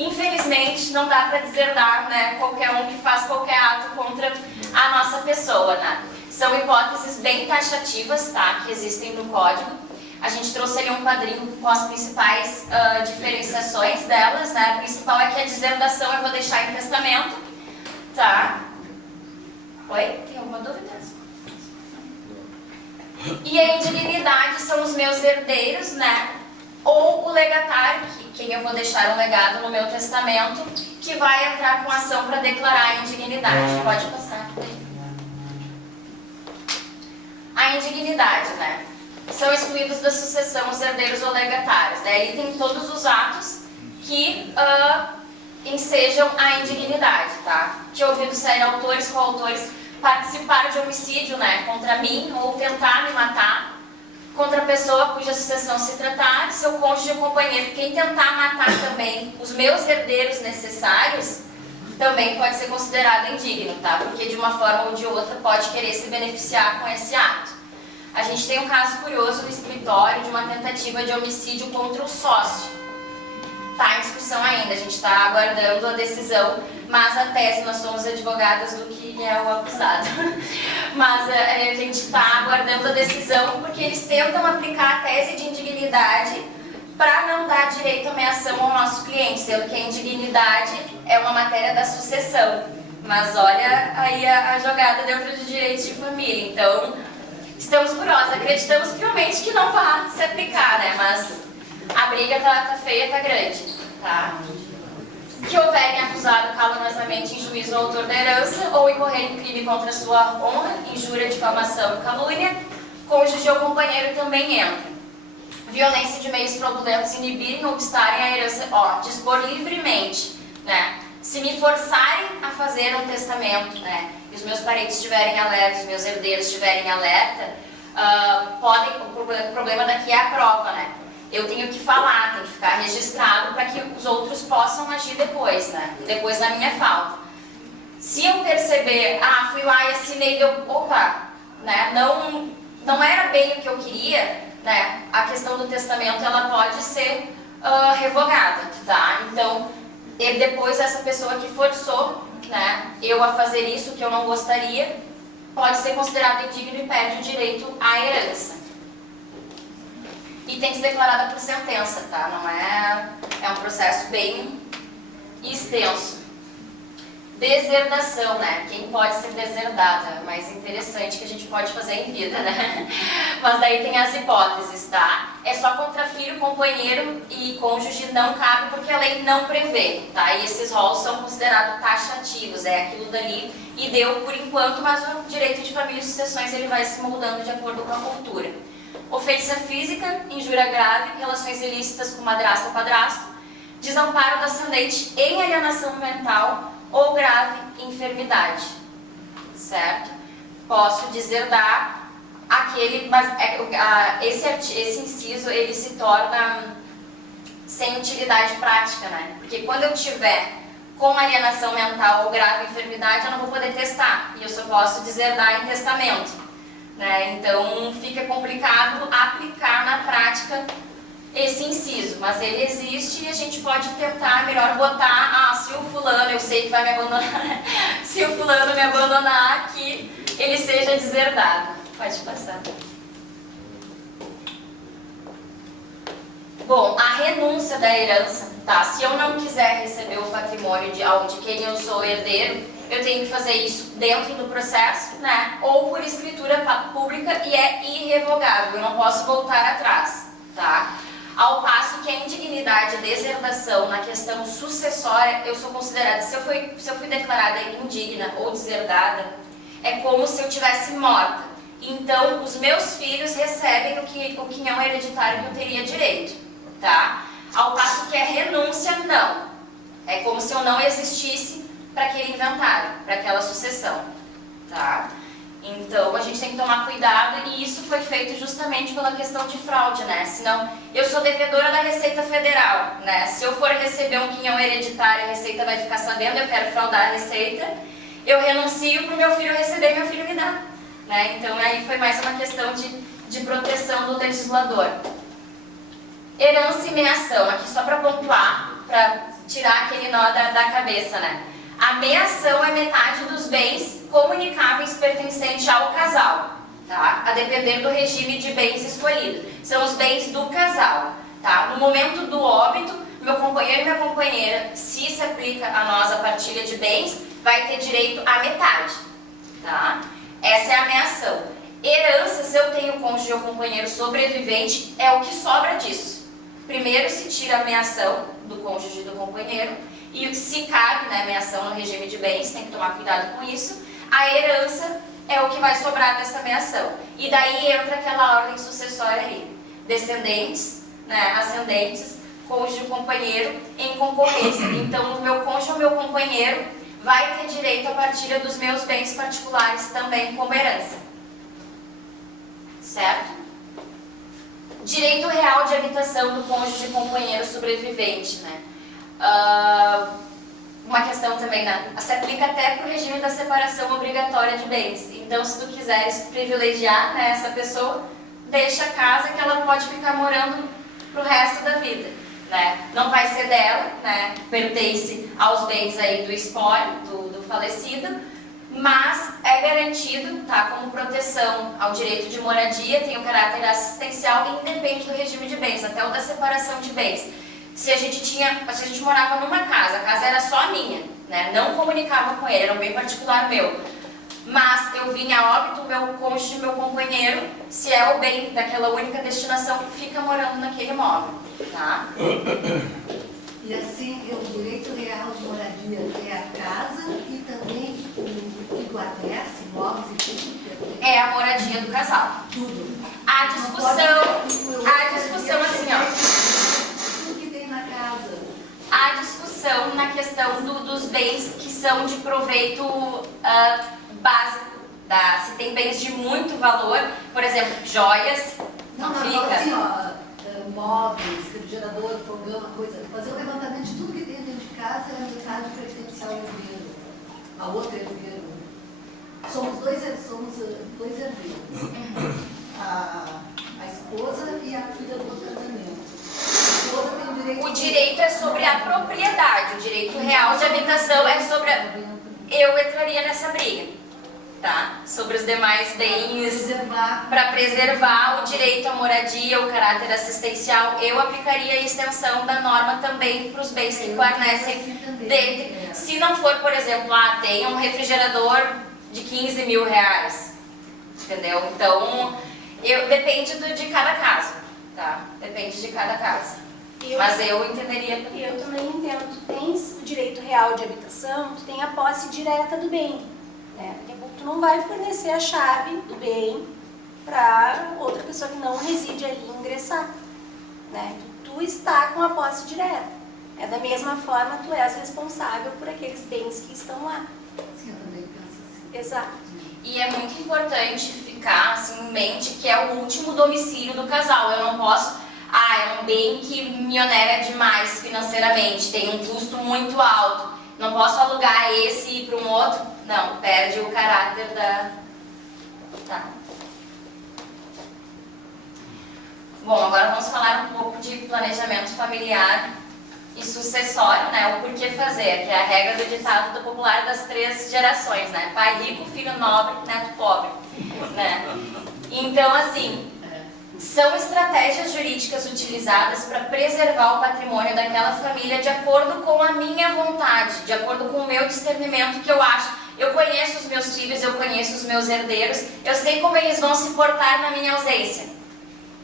Infelizmente, não dá para deserdar, né, qualquer um que faz qualquer ato contra a nossa pessoa, né? São hipóteses bem taxativas, tá, que existem no Código. A gente trouxe ali um quadrinho com as principais diferenciações delas, né? A principal é que a deserdação eu vou deixar em testamento, tá? Oi? Tem alguma dúvida? E a indignidade são os meus herdeiros, né? Ou o legatário, quem eu vou deixar um legado no meu testamento, que vai entrar com ação para declarar a indignidade. Pode passar. A indignidade, né? São excluídos da sucessão os herdeiros ou legatários. Daí tem todos os atos que ensejam a indignidade, tá? Que ouvido sair autores, coautores, participar de homicídio, né? Contra mim ou tentar me matar. Contra a pessoa cuja sucessão se tratar, seu cônjuge ou companheiro. Quem tentar matar também os meus herdeiros necessários, também pode ser considerado indigno, tá? Porque de uma forma ou de outra pode querer se beneficiar com esse ato. A gente tem um caso curioso no escritório de uma tentativa de homicídio contra o sócio. Tá em discussão ainda, a gente está aguardando a decisão, mas a tese, nós somos advogadas do que é o acusado, mas a gente está aguardando a decisão porque eles tentam aplicar a tese de indignidade para não dar direito à ameação ao nosso cliente, sendo que a indignidade é uma matéria da sucessão. Mas olha aí a jogada dentro de direitos de família, então estamos curiosos, acreditamos fielmente que não vai se aplicar, né? Mas a briga tá feia, tá grande, tá? Que houverem acusado caluniosamente em juízo o autor da herança ou incorrer em crime contra sua honra, injúria, difamação, calúnia, cônjuge ou companheiro também entra. Violência de meios fraudulentos inibirem ou obstarem a herança, dispor livremente, né? Se me forçarem a fazer um testamento, né, e os meus parentes estiverem alerta, os meus herdeiros estiverem alerta, o problema daqui é a prova, né? Eu tenho que falar, tem que ficar registrado para que os outros possam agir depois, né? Depois da minha falta. Se eu perceber, fui lá e assinei, né? Não era bem o que eu queria, né? A questão do testamento, ela pode ser revogada, tá? Então, depois essa pessoa que forçou, né, eu a fazer isso que eu não gostaria, pode ser considerada indigno e perde o direito à herança. E tem que ser declarada por sentença, tá? Não é um processo bem extenso. Deserdação, né? Quem pode ser deserdado? É mais interessante que a gente pode fazer em vida, né? Mas daí tem as hipóteses, tá? É só contra filho, companheiro e cônjuge não cabe porque a lei não prevê, tá? E esses rolos são considerados taxativos, é aquilo dali e deu por enquanto, mas o direito de família e sucessões ele vai se moldando de acordo com a cultura. Ofensa física, injúria grave, relações ilícitas com madrasta ou padrasto, desamparo do ascendente em alienação mental ou grave enfermidade, certo? Posso deserdar aquele, mas esse inciso ele se torna sem utilidade prática, né? Porque quando eu tiver com alienação mental ou grave enfermidade, eu não vou poder testar e eu só posso deserdar em testamento, né? Então fica complicado aplicar na prática esse inciso, mas ele existe e a gente pode tentar melhor botar, se o fulano, eu sei que vai me abandonar, se o fulano me abandonar, que ele seja deserdado. Pode passar. Bom, a renúncia da herança, tá? Se eu não quiser receber o patrimônio de quem eu sou herdeiro, eu tenho que fazer isso dentro do processo, né? Ou por escritura pública e é irrevogável, eu não posso voltar atrás, tá? Ao passo que a indignidade e deserdação na questão sucessória, eu sou considerada, se eu fui declarada indigna ou deserdada, é como se eu tivesse morta. Então, os meus filhos recebem o quinhão hereditário que eu teria direito, tá? Ao passo que a renúncia, não. É como se eu não existisse para aquele inventário, para aquela sucessão, tá? Então, a gente tem que tomar cuidado e isso foi feito justamente pela questão de fraude, né? Senão, eu sou devedora da Receita Federal, né? Se eu for receber um quinhão hereditário, a Receita vai ficar sabendo, eu quero fraudar a Receita, eu renuncio para o meu filho receber e meu filho me dá, né? Então, aí foi mais uma questão de proteção do legislador. Herança e meação, aqui só para pontuar, para tirar aquele nó da cabeça, né? A meação é metade dos bens comunicáveis pertencentes ao casal, tá? A depender do regime de bens escolhido. São os bens do casal, tá? No momento do óbito, meu companheiro e minha companheira, se aplica a nós a partilha de bens, vai ter direito à metade, tá? Essa é a meação. Herança, se eu tenho cônjuge ou companheiro sobrevivente, é o que sobra disso. Primeiro se tira a meação do cônjuge e do companheiro, e se cabe, né, meação no regime de bens, tem que tomar cuidado com isso. A herança é o que vai sobrar dessa meação. E daí entra aquela ordem sucessória ali. Descendentes, né, ascendentes, cônjuge e companheiro em concorrência. Então, o meu cônjuge ou meu companheiro vai ter direito à partilha dos meus bens particulares também como herança. Certo? Direito real de habitação do cônjuge e companheiro sobrevivente, né? Uma questão também, né? Se aplica até para o regime da separação obrigatória de bens. Então, se tu quiseres privilegiar, né, essa pessoa, deixa a casa que ela pode ficar morando pro resto da vida, né? Não vai ser dela, né? Pertence aos bens aí do espólio, do falecido, mas é garantido, tá, como proteção ao direito de moradia, tem o caráter assistencial e independe do regime de bens, até o da separação de bens. Se a gente morava numa casa, a casa era só minha, né? Não comunicava com ele, era um bem particular meu. Mas eu vinha a óbito, meu cônjuge, meu companheiro, se é o bem daquela única destinação, fica morando naquele imóvel, tá? E assim, o direito real de moradia é a casa e também o iguatece, imóveis e tudo. É a moradia do casal. Tudo. A discussão assim, ó. Tudo que tem na casa. A discussão são na questão dos bens que são de proveito básico. Se tem bens de muito valor, por exemplo, joias, Não, fica. assim, ó, móveis, refrigerador, fogão, uma coisa. Fazer um levantamento de tudo que tem dentro de casa é metade preferencial ao herdeiro, a outra herdeiro. Somos dois herdeiros. A esposa e a filha do casamento. A esposa tem o direito. O direito é sobre a propriedade, o direito real de habitação é sobre eu entraria nessa briga, tá? Sobre os demais bens, para preservar o direito à moradia, o caráter assistencial, eu aplicaria a extensão da norma também para os bens que guarnecem dentro. Se não for, por exemplo, tem um refrigerador de 15 mil reais, entendeu? Então, depende de cada caso, tá? Depende de cada caso. Mas eu entenderia. Eu também entendo. Tu tens o direito real de habitação, tu tem a posse direta do bem. Né? Daqui a pouco tu não vai fornecer a chave do bem para outra pessoa que não reside ali ingressar. Né? Tu está com a posse direta. Da mesma forma, tu és responsável por aqueles bens que estão lá. Sim, eu também penso assim. Exato. E é muito importante ficar assim, em mente que é o último domicílio do casal. Eu não posso... é um bem que me onera demais financeiramente, tem um custo muito alto. Não posso alugar esse e ir para um outro. Não, perde o caráter da... Tá. Bom, agora vamos falar um pouco de planejamento familiar e sucessório, né? O porquê fazer, que é a regra do ditado do popular das 3 gerações, né? Pai rico, filho nobre, neto pobre, né? Então, assim, são estratégias jurídicas utilizadas para preservar o patrimônio daquela família de acordo com a minha vontade, de acordo com o meu discernimento que eu acho. Eu conheço os meus filhos, eu conheço os meus herdeiros, eu sei como eles vão se portar na minha ausência.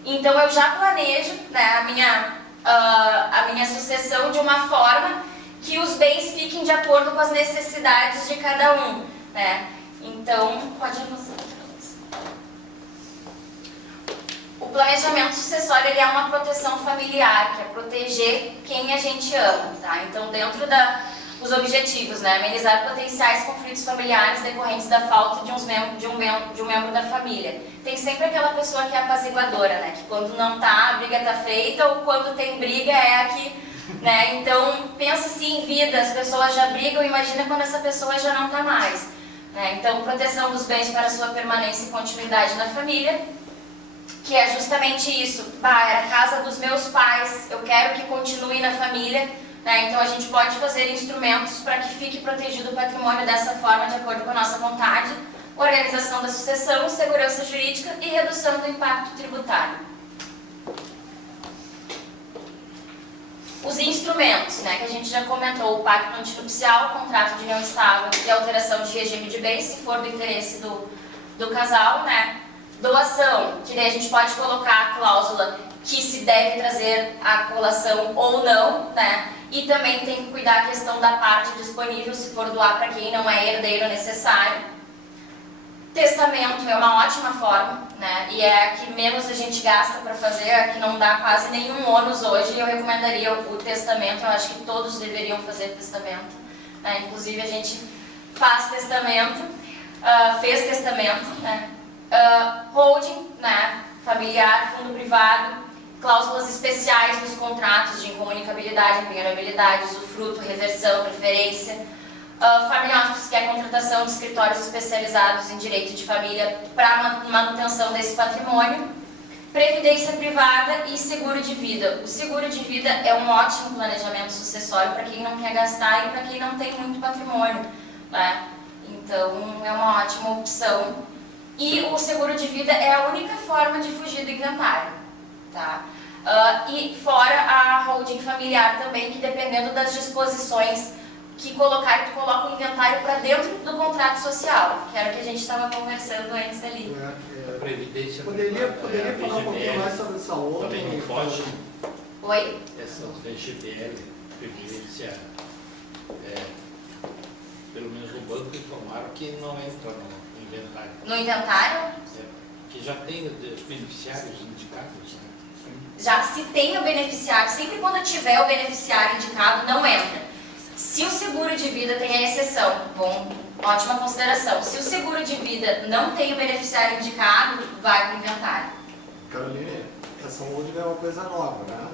Então eu já planejo, né, a minha sucessão de uma forma que os bens fiquem de acordo com as necessidades de cada um, né? Então, pode avançar. O planejamento sucessório ele é uma proteção familiar, que é proteger quem a gente ama, tá? Então, dentro dos objetivos, né? Amenizar potenciais conflitos familiares decorrentes da falta de um membro da família. Tem sempre aquela pessoa que é apaziguadora, né? Que quando não tá, a briga tá feita, ou quando tem briga é a que, né? Então, pensa assim em vida, as pessoas já brigam, imagina quando essa pessoa já não tá mais, né? Então, proteção dos bens para sua permanência e continuidade na família, que é justamente isso. Era a casa dos meus pais, eu quero que continue na família, né? Então a gente pode fazer instrumentos para que fique protegido o patrimônio dessa forma, de acordo com a nossa vontade, organização da sucessão, segurança jurídica e redução do impacto tributário. Os instrumentos, né, que a gente já comentou, o pacto antinupcial, o contrato de união estável e alteração de regime de bens, se for do interesse do casal, né? Doação, que daí a gente pode colocar a cláusula que se deve trazer a colação ou não, né? E também tem que cuidar a questão da parte disponível, se for doar para quem não é herdeiro necessário. Testamento é uma ótima forma, né? E é a que menos a gente gasta para fazer, a que não dá quase nenhum ônus hoje. Eu recomendaria o testamento, eu acho que todos deveriam fazer testamento, né? Inclusive a gente faz testamento, fez testamento, né? Holding, né, familiar, fundo privado, cláusulas especiais nos contratos de incomunicabilidade, impenhorabilidade, usufruto, reversão, preferência, family office, que é a contratação de escritórios especializados em direito de família para manutenção desse patrimônio, previdência privada e seguro de vida. O seguro de vida é um ótimo planejamento sucessório para quem não quer gastar e para quem não tem muito patrimônio, né? Então é uma ótima opção. E o seguro de vida é a única forma de fugir do inventário, tá? E fora a holding familiar também, que dependendo das disposições que colocar, tu coloca o inventário para dentro do contrato social, que era o que a gente estava conversando antes ali. Previdência. Poderia falar um pouquinho mais sobre essa outra? Também não foge. Oi? Essas VGBL, Previdência, pelo menos no banco informaram que não entra no inventário. No inventário? Que já tem os beneficiários indicados, né? Já se tem o beneficiário, sempre quando tiver o beneficiário indicado, não entra. Se o seguro de vida tem a exceção, bom, ótima consideração. Se o seguro de vida não tem o beneficiário indicado, vai para o inventário. Caroline, essa holding é uma coisa nova, né?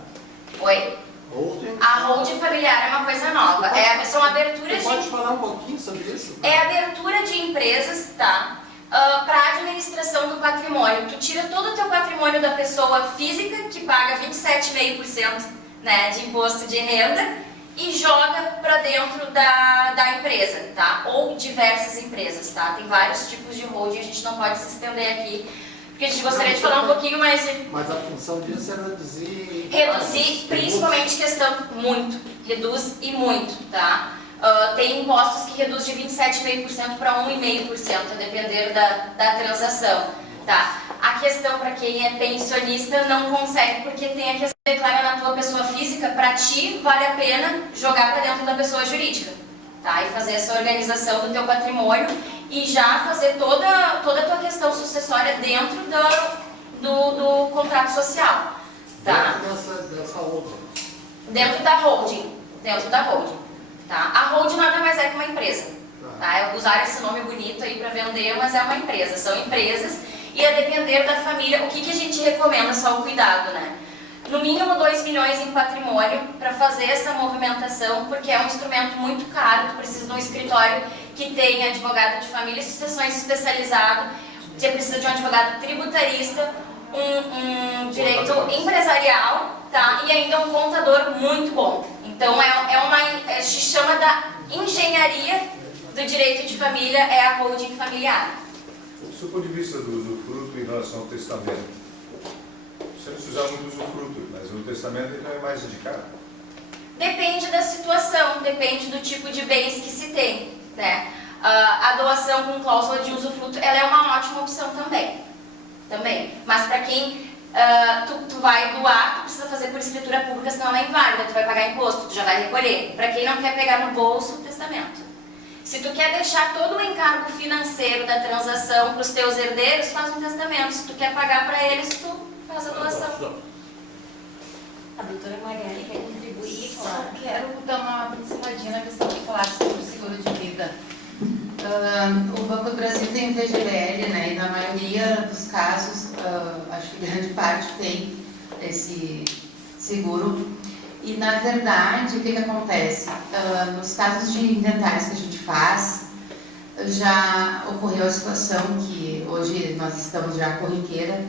Oi? Holding? A holding familiar é uma coisa nova. São aberturas Você pode de... falar um pouquinho sobre isso? É abertura de empresas, tá? Para administração do patrimônio. Tu tira todo o teu patrimônio da pessoa física, que paga 27,5%, né, de imposto de renda, e joga para dentro da empresa, tá? Ou diversas empresas, tá? Tem vários tipos de holding, a gente não pode se estender aqui, porque a gente gostaria de falar um pouquinho mais de... Mas a função disso é reduzir... Reduzir, principalmente questão muito, reduz e muito, tá? Tem impostos que reduz de 27,5% para 1,5%, a depender da transação, tá? A questão para quem é pensionista não consegue, porque tem a questão de declarar na tua pessoa física, para ti vale a pena jogar para dentro da pessoa jurídica, tá? E fazer essa organização do teu patrimônio e já fazer toda a tua questão sucessória dentro do contrato social, tá? Dessa holding. Dentro da holding. Tá? A holding nada mais é que uma empresa. Tá? Usaram esse nome bonito aí para vender, mas é uma empresa. São empresas e a depender da família, o que a gente recomenda, só o cuidado, né? No mínimo 2 milhões em patrimônio para fazer essa movimentação, porque é um instrumento muito caro, tu precisa de um escritório que tenha advogado de família e sucessões especializado, você precisa de um advogado tributarista, um direito empresarial, tá? E ainda um contador muito bom. Então se chama da engenharia do direito de família, é a holding familiar. Do seu ponto de vista do usufruto em relação ao testamento, sempre se usa muito usufruto, mas no testamento ele não é mais indicado? Depende da situação, depende do tipo de bens que se tem, né? A doação com cláusula de usufruto, ela é uma ótima opção também. Mas para quem tu vai doar, tu precisa fazer por escritura pública, senão ela é inválida, tu vai pagar imposto, tu já vai recolher. Para quem não quer pegar no bolso, o testamento. Se tu quer deixar todo o encargo financeiro da transação para os teus herdeiros, faz um testamento. Se tu quer pagar para eles, tu faz a doação. A doutora Marielle quer contribuir, claro. Eu quero dar uma pinceladinha na questão de falar sobre o seguro de vida. O Banco do Brasil tem o VGBL, né, e na maioria dos casos, acho que grande parte tem esse seguro. E na verdade, o que acontece? Nos casos de inventários que a gente faz, já ocorreu a situação que hoje nós estamos já corriqueira,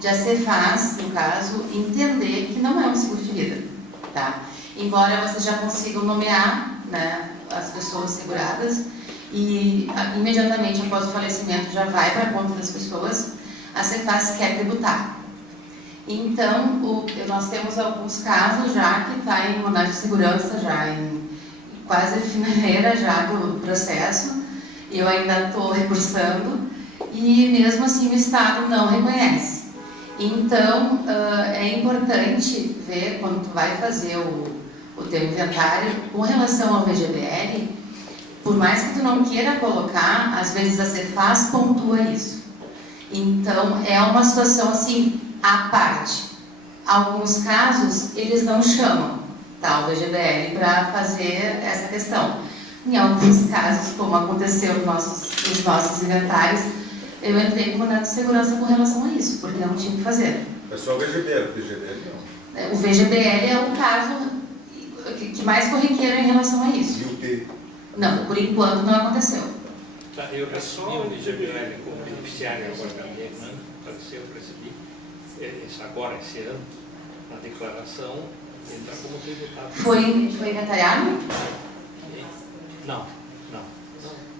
de a Cefaz, no caso, entender que não é um seguro de vida, tá? Embora vocês já consigam nomear, né, as pessoas seguradas, e imediatamente após o falecimento já vai para a conta das pessoas, a Cefaz quer tributar. Então, nós temos alguns casos já que está em mandado de segurança, já em quase finaleira já do processo, eu ainda estou recursando, e mesmo assim o Estado não reconhece. Então, é importante ver quando tu vai fazer o teu inventário, com relação ao VGBL, por mais que tu não queira colocar, às vezes a Cefaz pontua isso. Então, é uma situação assim, à parte. Alguns casos, eles não chamam, tá, o VGBL para fazer essa questão. Em alguns casos, como aconteceu nos nossos inventários, eu entrei com mandado de segurança com relação a isso, porque não tinha o que fazer. É só o VGBL, o VGBL não. O VGBL é o caso que mais corriqueiro em relação a isso. E o T? Não, por enquanto não aconteceu. Tá, eu recebi o VGBL como beneficiário agora da minha irmã, faleceu, eu recebi agora, esse ano, na declaração, entrar como tributado. Foi inventariado? Não.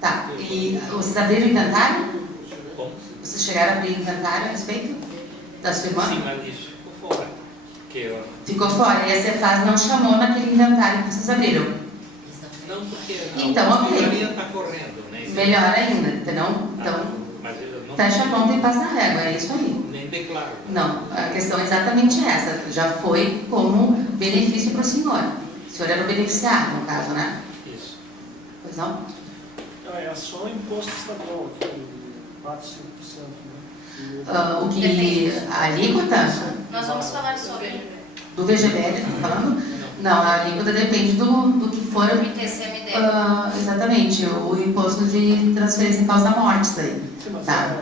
Tá, e vocês abriram o inventário? Como? Vocês chegaram a abrir o inventário a respeito da sua irmã? Sim, mas isso ficou fora. Ficou fora, e a Cefaz não chamou naquele inventário que vocês abriram? Não, porque então, a maioria está correndo, né? Melhor ainda, entendeu? Então, fecha a conta e passa a régua, é isso aí. Nem declaro. Não, a questão é exatamente essa, já foi como benefício para o senhor. O senhor era o beneficiário, no caso, né? Isso. Pois não? É só o imposto estadual, que 4, 5%, né? O que a alíquota? Nós vamos falar sobre. Do VGBL, tá falando? Não, a alíquota depende do que for... O ITCMD. Exatamente, o imposto de transferência em causa da morte, daí. Tá.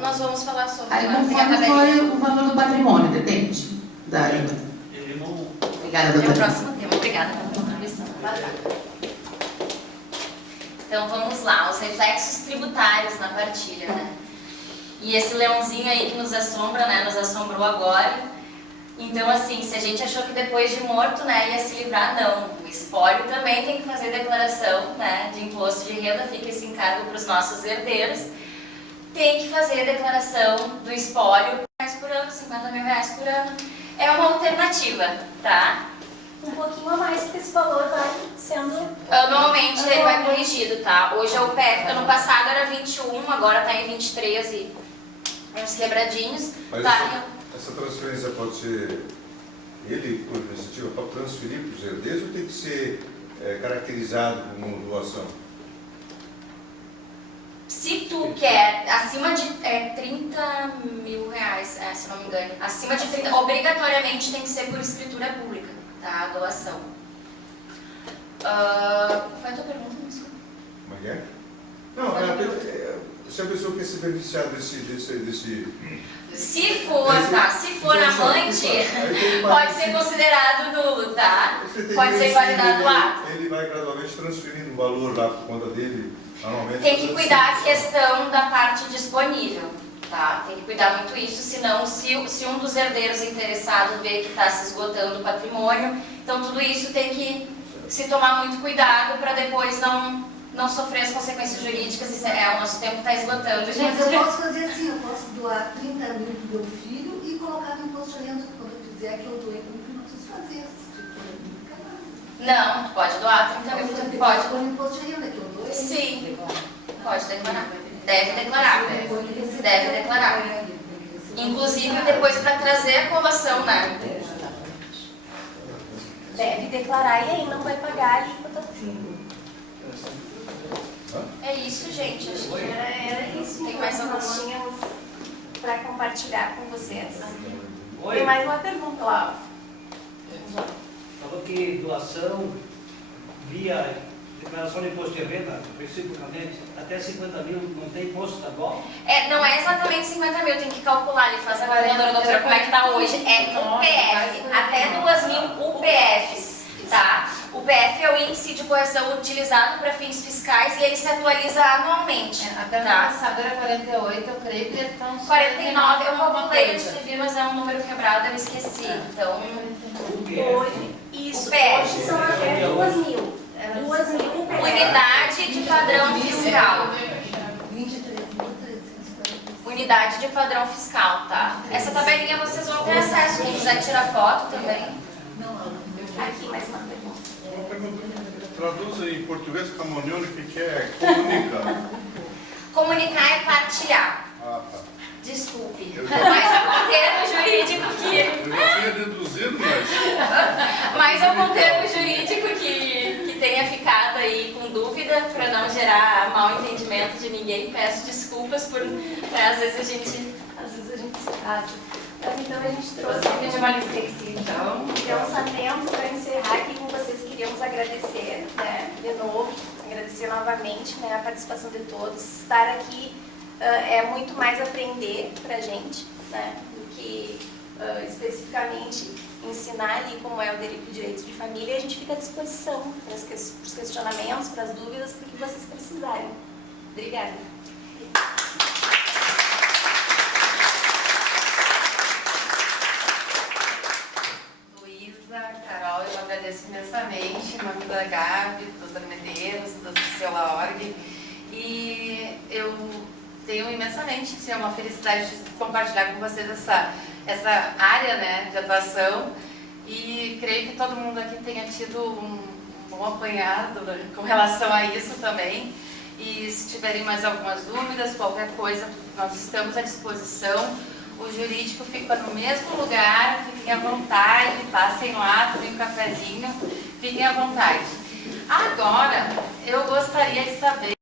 Nós vamos falar sobre Aí, uma conforme foi o valor do patrimônio, depende da alíquota. Obrigada, É o doutora. próximo tema. Obrigada pela contribuição. Então vamos lá, os reflexos tributários na partilha, né? E esse leãozinho aí que nos assombra, né? Nos assombrou agora. Então, assim, se a gente achou que depois de morto, né, ia se livrar, não. O espólio também tem que fazer declaração, né, de imposto de renda, fica esse encargo para os nossos herdeiros. Tem que fazer a declaração do espólio, R$50.000 por ano, R$50.000 por ano. É uma alternativa, tá? Um pouquinho a mais que esse valor vai sendo... Anualmente ele vai corrigido, tá? Hoje é o PF, ano passado era 21, agora está em 23 e uns quebradinhos. Mas Tá? essa transferência pode ser, ele, por iniciativa, para transferir para os herdeiros ou tem que ser caracterizado como doação? Se tu quer acima de R$30.000, se não me engano, acima de 30, obrigatoriamente tem que ser por escritura pública, tá? A doação. Qual foi a tua pergunta, me desculpa? Como é? Não, se a pessoa quer se beneficiar desse Se for amante, pode ser considerado nulo, tá? Pode ser invalidado o ato. Ele vai gradualmente transferindo o valor lá por conta dele, normalmente. Tem que cuidar a questão da parte disponível, tá? Tem que cuidar muito isso, senão se um dos herdeiros interessados vê que está se esgotando o patrimônio, então tudo isso tem que se tomar muito cuidado para depois não sofrer as consequências jurídicas. O nosso tempo está esgotando, gente. Mas eu posso fazer assim, eu posso doar 30 mil para o meu filho e colocar no imposto de renda quando eu fizer que eu doei para o meu filho, não preciso fazer esse tipo de Não, tu pode doar 30 mil, tu pode. Põe no imposto de renda que eu doei. Sim, pode declarar. Deve declarar. Deve declarar. Inclusive depois para trazer a colação, né? Deve declarar e aí não vai pagar a alíquota. É isso, gente. Acho que Era isso. Tem mais alguma? Nós tínhamos para compartilhar com vocês. Oi. Tem mais uma pergunta lá. Falou que doação via declaração de imposto de renda, reciprocamente, até 50 mil não tem imposto estadual? Não é exatamente 50 mil, tem que calcular ali, faz a calculadora, doutora, como é que tá hoje. É UPF, até 2.000 UPFs, tá? O PF é o índice de correção utilizado para fins fiscais e ele se atualiza anualmente. Até o ano passado era 48, eu creio que estão... 49, eu calculei antes de vir, mas é um número quebrado, eu esqueci. Então, Hoje, isso, UPF. hoje são até 2.000. 2.000 UPF. Unidade de padrão fiscal. 23.340. Unidade de padrão fiscal, tá? Essa tabelinha vocês vão ter acesso, quem quiser tirar foto também. Aqui, mais uma pergunta. Uma pergunta. Traduza em português camonione o que é comunicar. Comunicar é partilhar. Ah, tá. Desculpe, mas é um termo jurídico que... Eu já tinha deduzido, Mas é um termo jurídico que tenha ficado aí com dúvida, para não gerar mal entendimento de ninguém. Peço desculpas por... às vezes a gente se casa. Mas então a gente trouxe um pensamento para encerrar aqui com vocês. Queríamos agradecer, né, de novo, agradecer novamente, né, a participação de todos. Estar aqui é muito mais aprender para a gente, né, do que especificamente ensinar ali como é o direito de família. E a gente fica à disposição para os questionamentos, para as dúvidas, para o que vocês precisarem. Obrigada. Carol, eu agradeço imensamente, em nome da Gabi, do Dr. Medeiros, do seu Laorg, e eu tenho imensamente, é uma felicidade de compartilhar com vocês essa área, né, de atuação, e creio que todo mundo aqui tenha tido um bom apanhado, né, com relação a isso também, e se tiverem mais algumas dúvidas, qualquer coisa, nós estamos à disposição. O jurídico fica no mesmo lugar, fiquem à vontade, passem lá, tomem um cafezinho, fiquem à vontade. Agora, eu gostaria de saber...